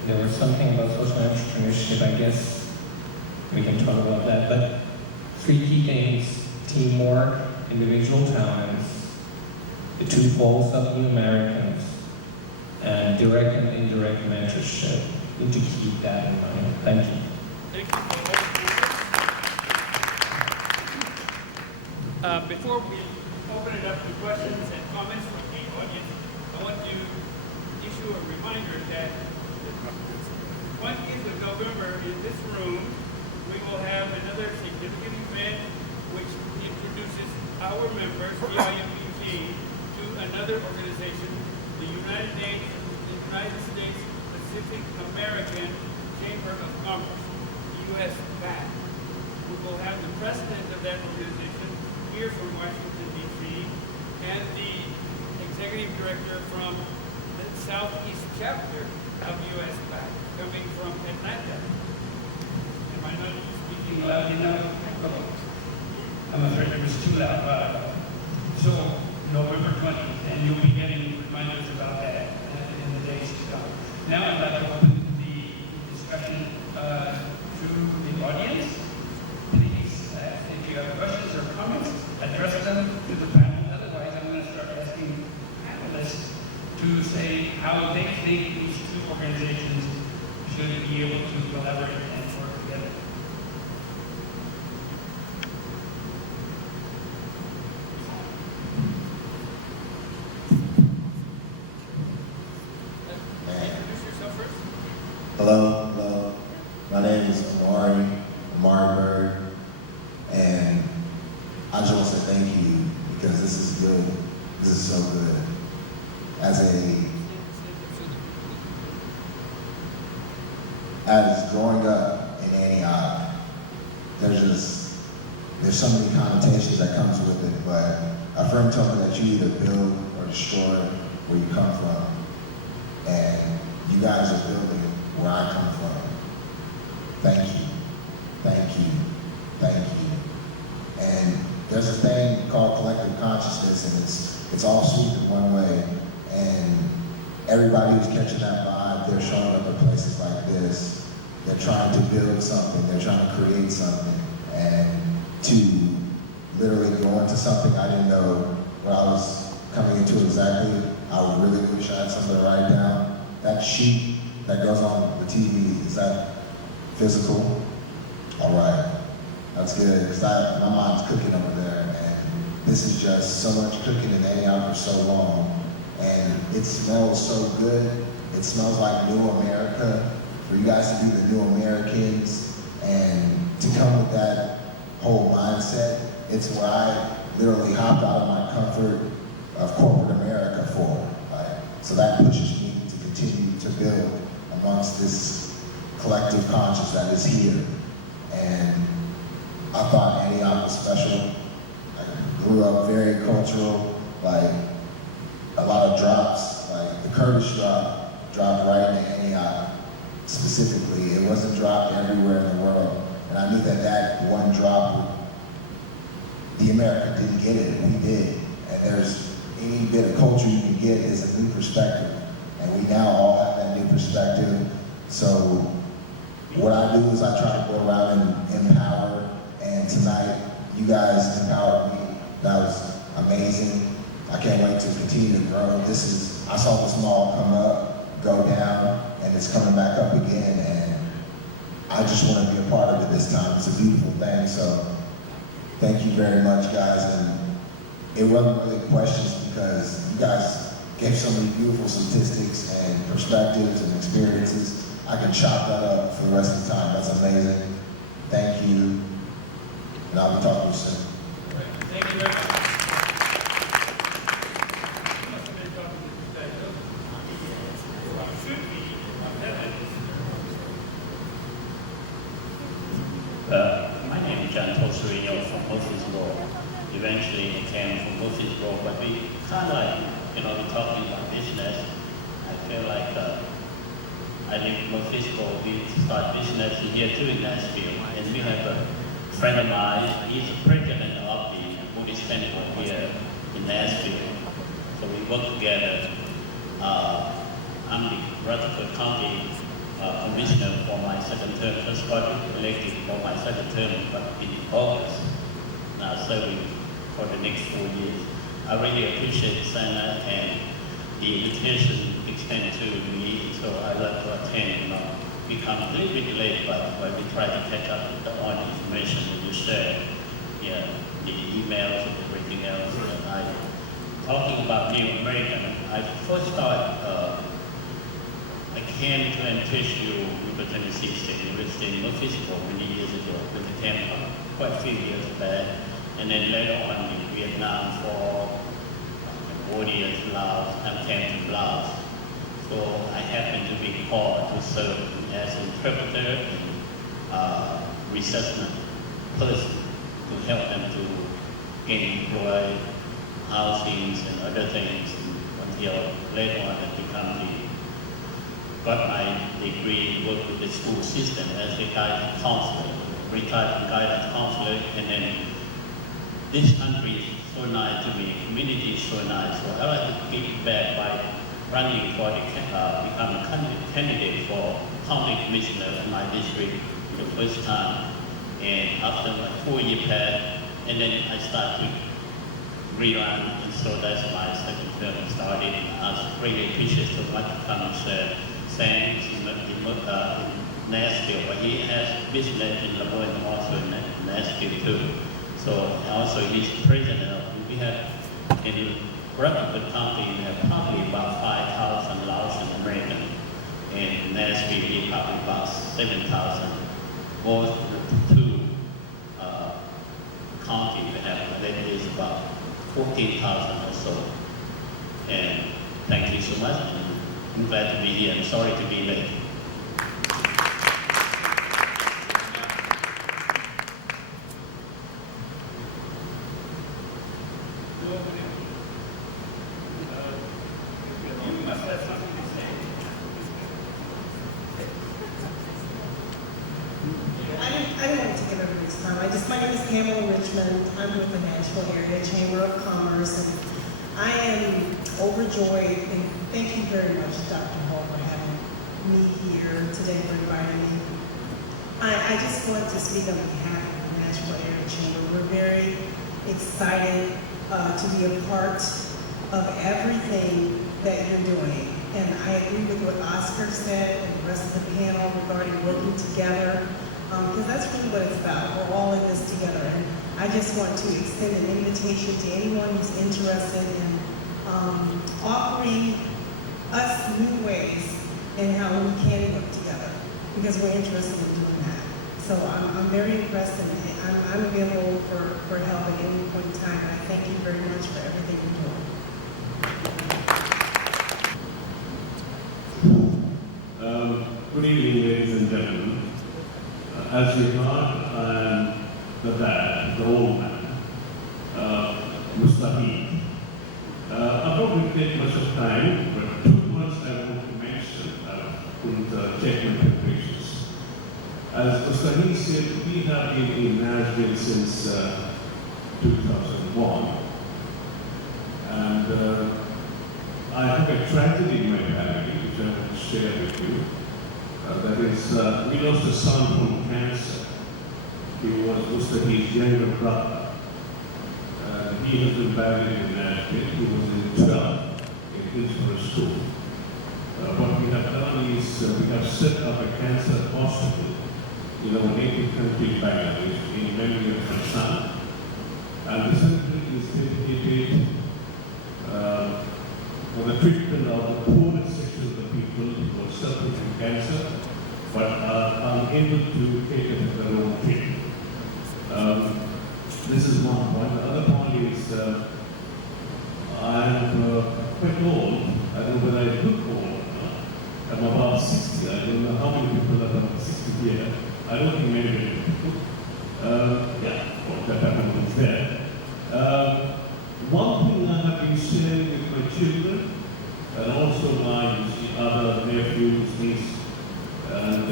There was something about social entrepreneurship, I guess we can talk about that, but three key things: teamwork, individual talents, the two folds of new Americans, and direct and indirect mentorship. We need to keep that in mind. Thank you. Thank you. Before we open it up to questions and comments from the audience, I want to issue a reminder that the 20th of November in this room, we will have another significant event which introduces our members, the IMMIG, to another organization, the United States Pacific American Chamber of Commerce, US PAC. We will have the president of that organization here from Washington, D.C., and the executive director from the Southeast chapter of US PAC, coming from Atlanta. Am I not speaking loud enough? I'm afraid it was too loud. So, November 20th, and you'll be getting reminders about that in the days to come. Now I'd like to open the discussion to the audience. Please, if you have questions or comments, address them to the panel. Otherwise, I'm going to start asking panelists to say how they think these two organizations should be able to collaborate and work together. Introduce yourself first. Hello. My name is Amari Bird, and I just want to say thank you because this is good. This is so good. As growing up in Antioch, there's so many connotations that comes with it, but a friend told me that you either build or destroy where you come from, and you guys are building where I come from. Thank you. And there's a thing called collective consciousness, and it's all sweeping one way, and everybody who's catching that vibe, they're showing up at places like this. They're trying to build something, they're trying to create something, and to literally go into something I didn't know what I was coming into exactly. I really wish I had something to write down. That sheet that goes on the TV, is that physical? All right, that's good, because my mom's cooking over there, and this is just so much cooking in Antioch for so long, and it smells so good. It smells like new America. For you guys to be the new Americans, and to come with that whole mindset, it's what I literally hopped out of my comfort of corporate America for. So that pushes me to continue to build amongst this collective conscience that is here. And I thought Antioch was special. I grew up very cultural, like a lot of drops, like the Kurdish dropped right in Antioch specifically. It wasn't dropped everywhere in the world. And I knew that one drop, the America didn't get it, we did. And there's any bit of culture you can get is a new perspective. And we now all have that new perspective. So what I do is I try to go around and empower. And tonight, you guys empowered me. That was amazing. I can't wait to continue to grow. I saw this mall come up, go down, and it's coming back up again. And I just want to be a part of it this time. It's a beautiful thing. So thank you very much, guys. And it wasn't really questions because you guys gave so many beautiful statistics and perspectives and experiences. I can chop that up for the rest of the time. That's amazing. Thank you. and I'll be talking to you soon. Thank you very much. You must have been talking to this guy, no? Should be. My name is John Tosorino from Murfreesboro. Eventually it came from Murfreesboro, but we kind of like, we're talking about business. I feel like I live in Murfreesboro. We start business here too in Nashville, and we have a friend of mine. He's the president of the Buddhist temple here in Nashville. So we work together. I'm the Rutherford County commissioner for my second term, just got elected for my second term, but in August, serving for the next 4 years. I really appreciate Sana and the invitation extended to me, so I love to attend. We come a little bit late, but we try to catch up with all the information that you share, the emails and everything else. And talking about New American, I first thought I came to and teach you with the Tennessee State University in Murfreesboro many years ago, with the temple, quite a few years back, and then later on in Vietnam for Cambodia, Laos, and came to Laos. So I happened to be called to serve as interpreter and resettlement person to help them to gain employed housings and other things until later on I got my degree, worked with the school system as a guidance counselor, retired guidance counselor, and then this country is so nice to me, community is so nice, so I like to give back by running for the, become a candidate for county commissioner in my district for the first time. And after my 4-year path, and then I start to rerun, and so that's my second term started. I really appreciate so much to come and share. Sam is in Nashville, but he has business in Lemoyne, also in Nashville too. So also he's president of, we have in Rutherford County, we have probably about 5,000 Laotian Americans. In Nashville, we probably about 7,000. Both the two counties we have, that is about 14,000 or so. And thank you so much. I'm glad to be here. I'm sorry to be late. You must have something to say. I didn't want to take everybody's time. My name is Pamela Richmond. I'm with the Nashville Area Chamber of Commerce, and I am overjoyed, and thank you very much, Dr. Hall, for having me here today, for inviting me. I just want to speak on behalf of the Nashville Area Chamber. We're very excited to be a part of everything that you're doing. And I agree with what Oscar said and the rest of the panel regarding working together, because that's really what it's about. We're all in this together. And I just want to extend an invitation to anyone who's interested in offering us new ways in how we can work together, because we're interested in doing that. So I'm very impressed, and I'm available for help at any point in time. And I thank you very much for everything you're doing. Good evening, ladies and gentlemen. As you heard, I am the dad, the old man, Mr. Heath. I won't take much of time, but 2 months I want to mention, couldn't check my preparations. As Mr. Heath said, we have been in Nashville since 2001. And I have a tragedy in my family, which I want to share with you. That is, we lost a son from cancer. He was Mr. Heath's younger brother. He has been buried in Nashville. He was in 12 in Hillsborough School. What we have done is we have set up a cancer hospital in our native country, Bangladesh, in memory of my son. And the center is dedicated for the treatment of the poorest section of the people who are suffering from cancer, but are unable to take it at their own treatment. This is one point. The other point is I'm quite old. I don't know whether I look old or not. I'm about 60. I don't know how many people that are 60 here. I don't think many people. Yeah, well, that happened was there. One thing I have been sharing with my children, and also my other nephews, nieces, and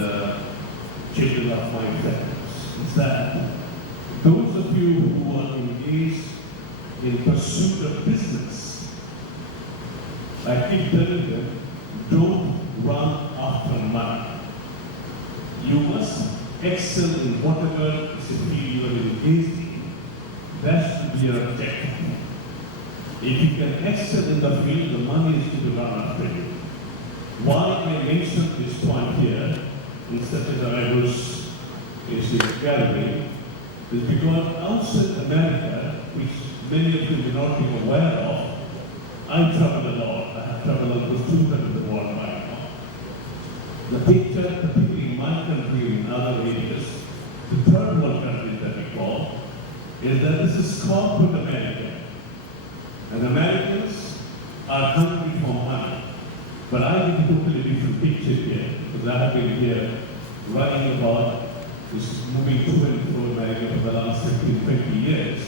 children of my friends, is that those of you who are engaged in pursuit of business, I keep telling them, don't run after money. You must excel in whatever is the field you are engaged in. That should be your objective. If you can excel in the field, the money is to be run after you. Why I mentioned this point here, instead of I was gathering, is because outside America, which many of you may not be aware of, I travel a lot. I have traveled almost 200 the world right now. The picture, particularly in my country and in other areas, the third world countries that we call, is that this is corporate America. And Americans are hungry for money. But I have a totally different picture here, because I have been here writing about this moving to and fro America for the last 15, 20 years.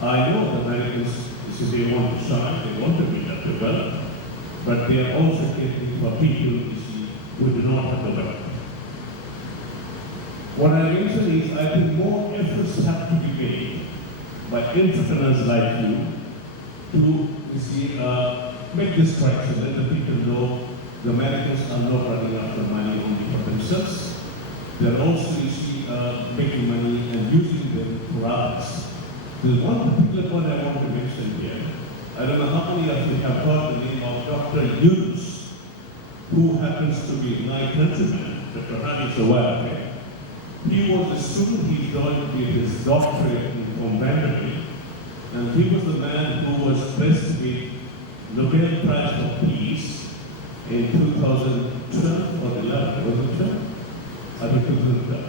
I know the Americans, they want to shine, they want to be developed, but they are also catering for people who do not have the wealth. What I mentioned is, I think more efforts have to be made by entrepreneurs like you to make this correction, let the people know the Americans are not running after money only for themselves. They are also, making money and using them for others. There's one particular point I want to mention here. I don't know how many of you have heard the name of Dr. Yunus, who happens to be my countryman, Dr. Hani Zawahiri. He was a student, he joined with his doctorate from Vanderbilt, and he was the man who was blessed with Nobel Prize for Peace in 2012 or 11, was it 12? I think 2012.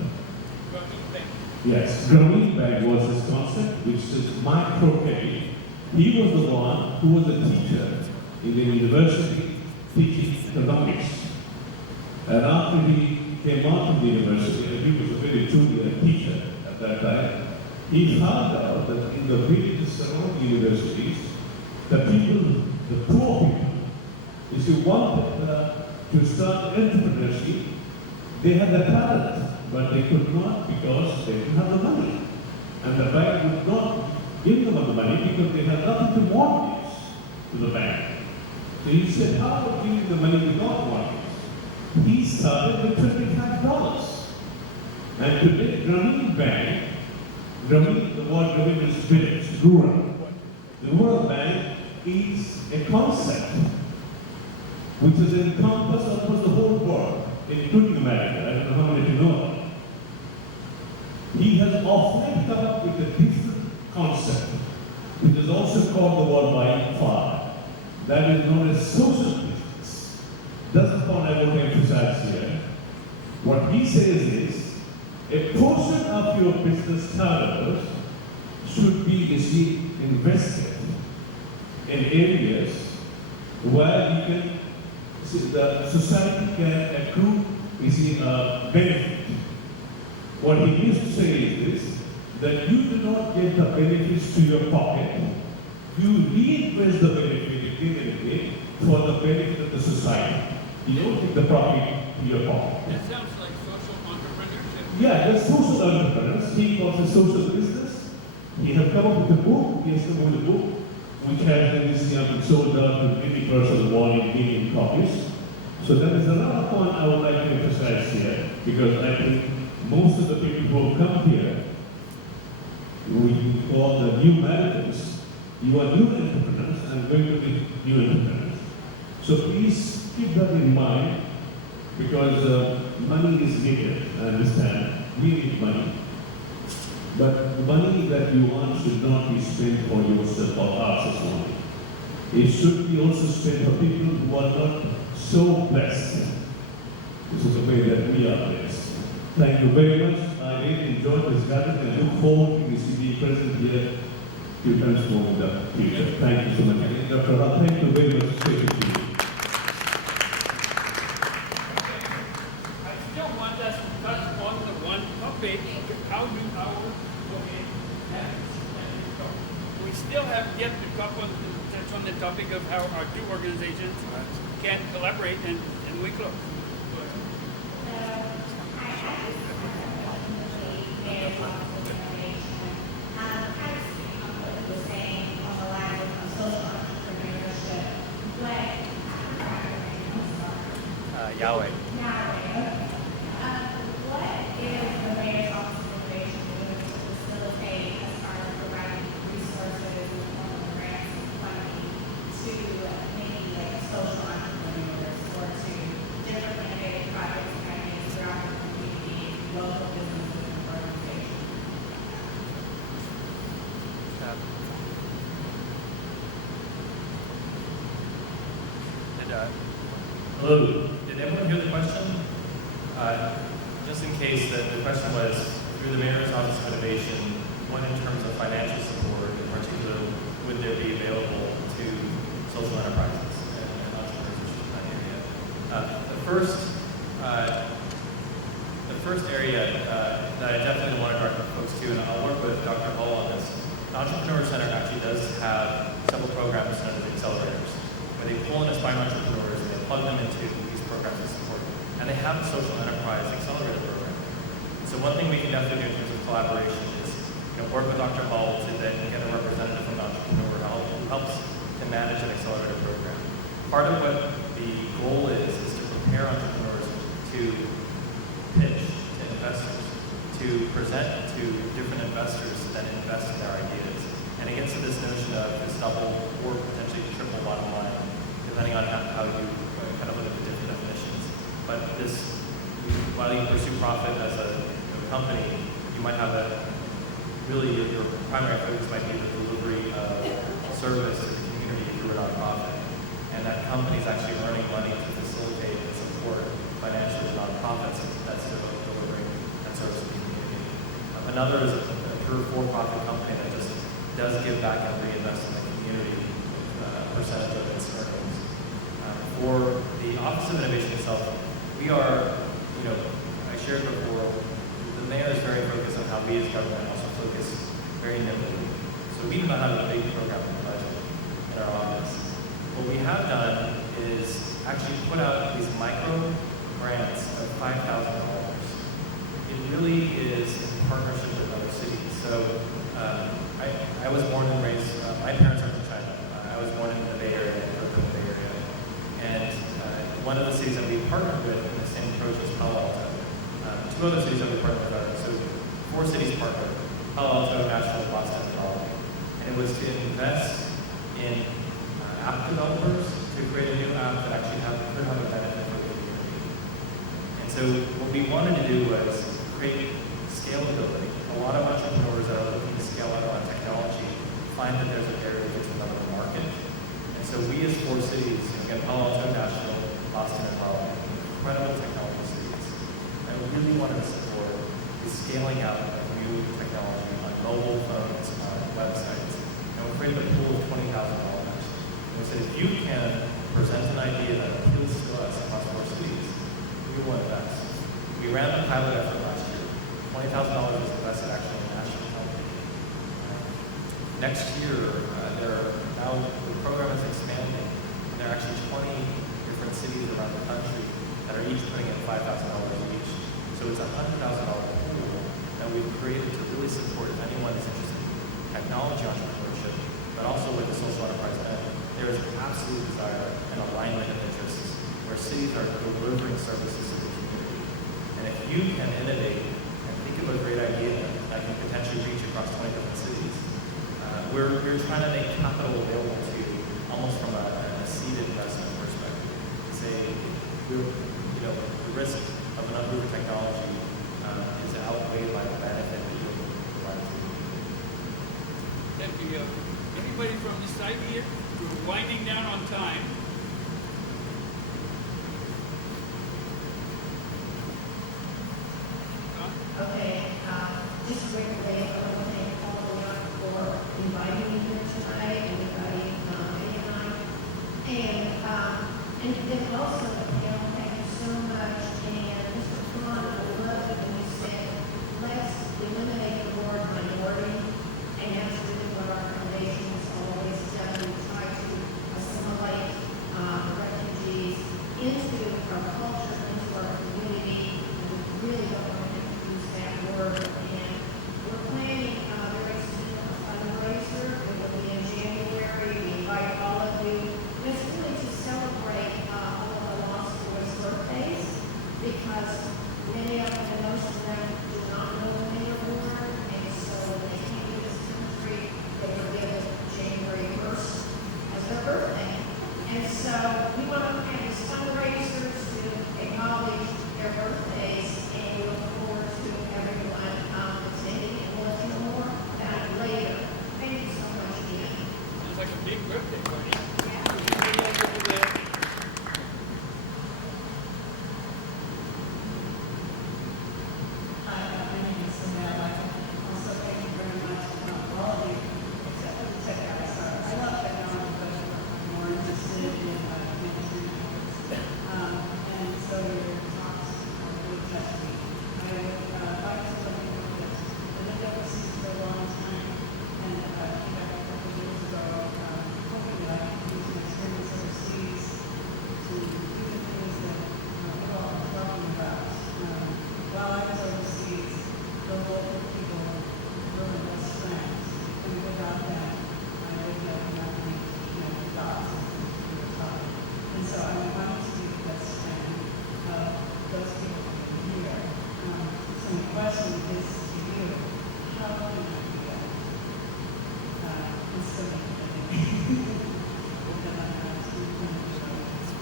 Yes, Grameen Bag was his concept, which is microcredit. He was the one who was a teacher in the university teaching economics. And after he came out of the university, and he was a very junior teacher at that time, he found out that in the villages surrounding universities, the people, the poor people, if you wanted to start entrepreneurship, they had the talent, but they could not because they didn't have the money. And the bank would not give them the money because they had nothing to mortgage to the bank. So he said, how about giving the money without mortgage? He started with $25. And today, Grameen Bank, the word Grameen is village, rural. The World Bank is a concept which has encompassed almost the whole world, including America. I don't know how many of you know that. He has often come up with a different concept, which is also called the World Wide Fund. That is known as social business. That's the point I want to emphasize here. What he says is, a portion of your business turnover should be, invested in areas where you can, the society can accrue, benefit. What he used to say is this, that you do not get the benefits to your pocket, you reinvest the benefit again and again for the benefit of the society. You don't take the profit to your pocket. That sounds like social entrepreneurship. Yeah, that's social entrepreneurs. He calls it social business. He has come up with a book, he has come up with a book, which has been sold out to 80% volume, million copies. So there is another point I would like to emphasize here, because I think most of the people who have come here, we call the new Americans, you are new entrepreneurs and going to be new entrepreneurs. So please keep that in mind, because money is needed, I understand. We need money. But the money that you want should not be spent for yourself or others only. It should be also spent for people who are not so blessed. This is the way that we are blessed. Thank you very much. I really enjoyed this gathering and look forward to receiving present here to transform the future. Thank you so much. Dr. Hall, thank you very much. Thank you. I still want us to touch on the one topic, how do our domain manage go? We still have yet to touch on the topic of how our two organizations can collaborate, and we close. Yahweh. What is the mayor's office of innovation doing to facilitate as far as providing resources and grants and funding to maybe like social entrepreneurs or to different innovative projects and ideas throughout the community, local businesses and organizations? Hello. Did everyone hear the question? Just in case, the question was, through the Mayor's Office of Innovation, what in terms of financial support in particular would there be available to social enterprises and entrepreneurs in that area? The first area that I definitely want to direct folks to, and I'll work with Dr. Hall on this, the Entrepreneur Center actually does have several programs known as accelerators, where they pull in aspiring entrepreneurs and they plug them into these programs of support. And they have a social enterprise accelerator program. So one thing we can definitely do in terms of collaboration is work with Dr. Hall to then get a representative from the entrepreneur who helps to manage an accelerator program. Part of what the goal is to prepare entrepreneurs to pitch to investors, to present to different investors that invest in their ideas. And it gets to this notion of this double or potentially triple bottom line, depending on how you kind of look at the different definitions. But this, while you pursue profit as a company, you might have really your primary focus might be the delivery of service to the community through a nonprofit. And that company is actually earning money to facilitate and support financially nonprofits that's delivering that service to the community. Another is a pure for-profit company that just does give back and reinvest in the community with a percentage of its earnings. For the Office of Innovation itself, we are, I shared before, the mayor is very focused on how we as government also focus very nimbly. So we do not have a big program in the budget in our office. What we have done is actually put out these micro grants of $5,000. It really is in partnership with other cities. So I was born and raised, my parents are from China. I was born in the Bay Area, in the Bay Area. And one of the cities that we partnered with in the same approach was Palo Alto. Two other cities that we partnered with are, so 4 cities partnered, Palo Alto, Nashville, Boston, and Raleigh. And it was to invest in app developers to create a new app that actually could have a benefit for the community. And so what we wanted to do was create scalability. A lot of entrepreneurs that are looking to scale out on technology find that there's a barrier to get to another market. And so we as 4 cities, again, Palo Alto, Nashville, Boston, and Raleigh, incredible technology cities. And we really wanted to support the scaling out of new technology on mobile phones, on websites. And we created a pool of $20,000. And we said, if you can present an idea that appeals to us across 4 cities, we will invest. We ran the pilot effort last year. $20,000 was invested actually in a national company. Next year, the program is expanding. There are actually 20 different cities around the country that are each putting in $5,000 each. So it's a $100,000 pool that we've created to really support if anyone is interested in technology entrepreneurship, but also with the social enterprise benefit. There is absolute desire and alignment of interests where cities are delivering services to the community. And if you can innovate and think of a great idea that can potentially reach across 20 different cities, we're trying to make capital available to you almost from a seed investment perspective. Say, the risk of an unproven technology is outweighed by the benefit that you provide to you. Thank you. Anybody from this side here? We're winding down on time. Okay, just quickly, I want to thank all the And then also, thank you so much. And Mr. Khan, I love it when you said, let's eliminate the word minority. And that's really what our foundation has always done. We try to assimilate refugees into our culture, into our community. And we really don't want to use that word. And we're planning very soon a fundraiser. It will be in January. We invite all of you. It's really to celebrate all of the lost boys' birthdays, because many of them, and most of them, do not know when they were born, and so when they came to this country, they were given January 1st as their birthday. And so we want to have these fundraisers to acknowledge their birthdays, and we look forward to everyone attending, and we'll let you know more about it later. Thank you so much again. Sounds like a big birthday party.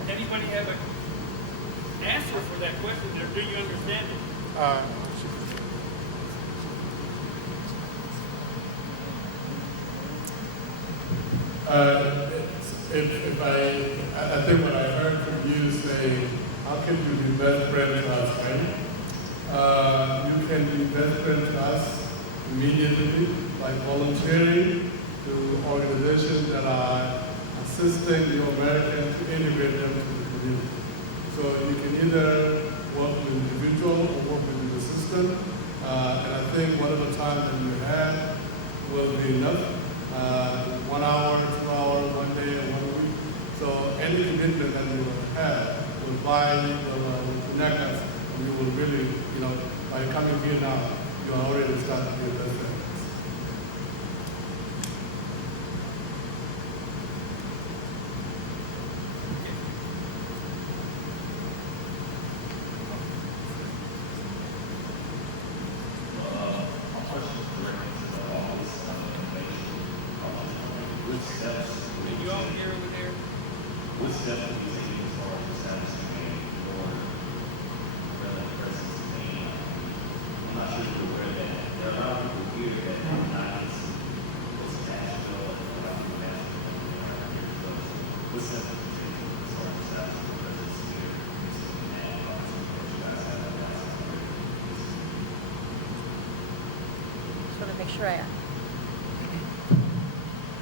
Anybody have an answer for that question, or do you understand it? If I think what I heard from you say, how can you be best friend to us, right? You can be best friend to us immediately by volunteering to organizations that are assisting the Americans to integrate them to the community. So you can either work with individuals or work with the system. And I think whatever time that you have will be enough. 1 hour, 2 hours, 1 day, or 1 week. So any commitment that you will have will connect us, and we will really, by coming here now, you are already starting to be best friends.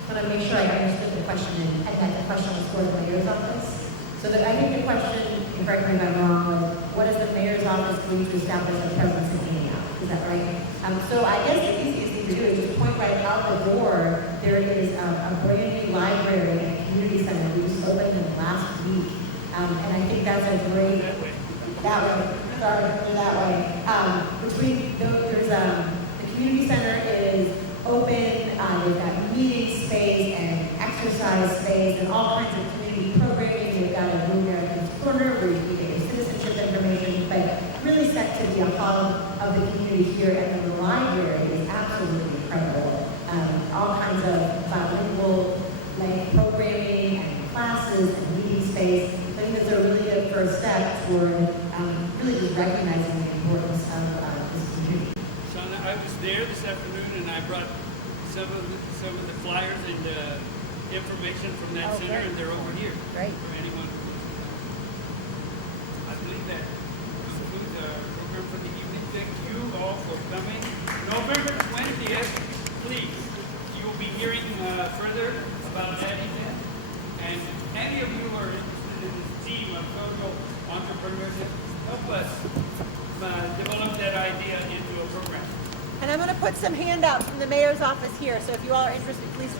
I want to make sure I understood the question and that the question was for the mayor's office. So that I think the question, and correct me if I'm wrong, was what is the mayor's office going to establish a presence in India? Is that right? So I guess the easiest thing to do is just point right out the door. There is a brand new library and community center we just opened in last week. And I think that's a great, that way. Between those, there's the community center is open, they've got meeting space and exercise space and all kinds of community programming. They've got a New Americans Corner where you can get your citizenship information, but really set to be a hub of the community here. And then the library is absolutely incredible. All kinds of bilingual programming and classes and meeting space. I think that's a really good first step toward really just recognizing the importance of this community. Shauna, I was there this afternoon and I brought some of the flyers and information from that center, and they're over here. Great. For anyone. I believe that concludes our program for the evening. Thank you all for coming. November 20th, please. You will be hearing further about that event. And any of you who are interested in this team of social entrepreneurs that help us develop that idea into a program. And I'm going to put some handouts from the mayor's office here, so if you all are interested, please take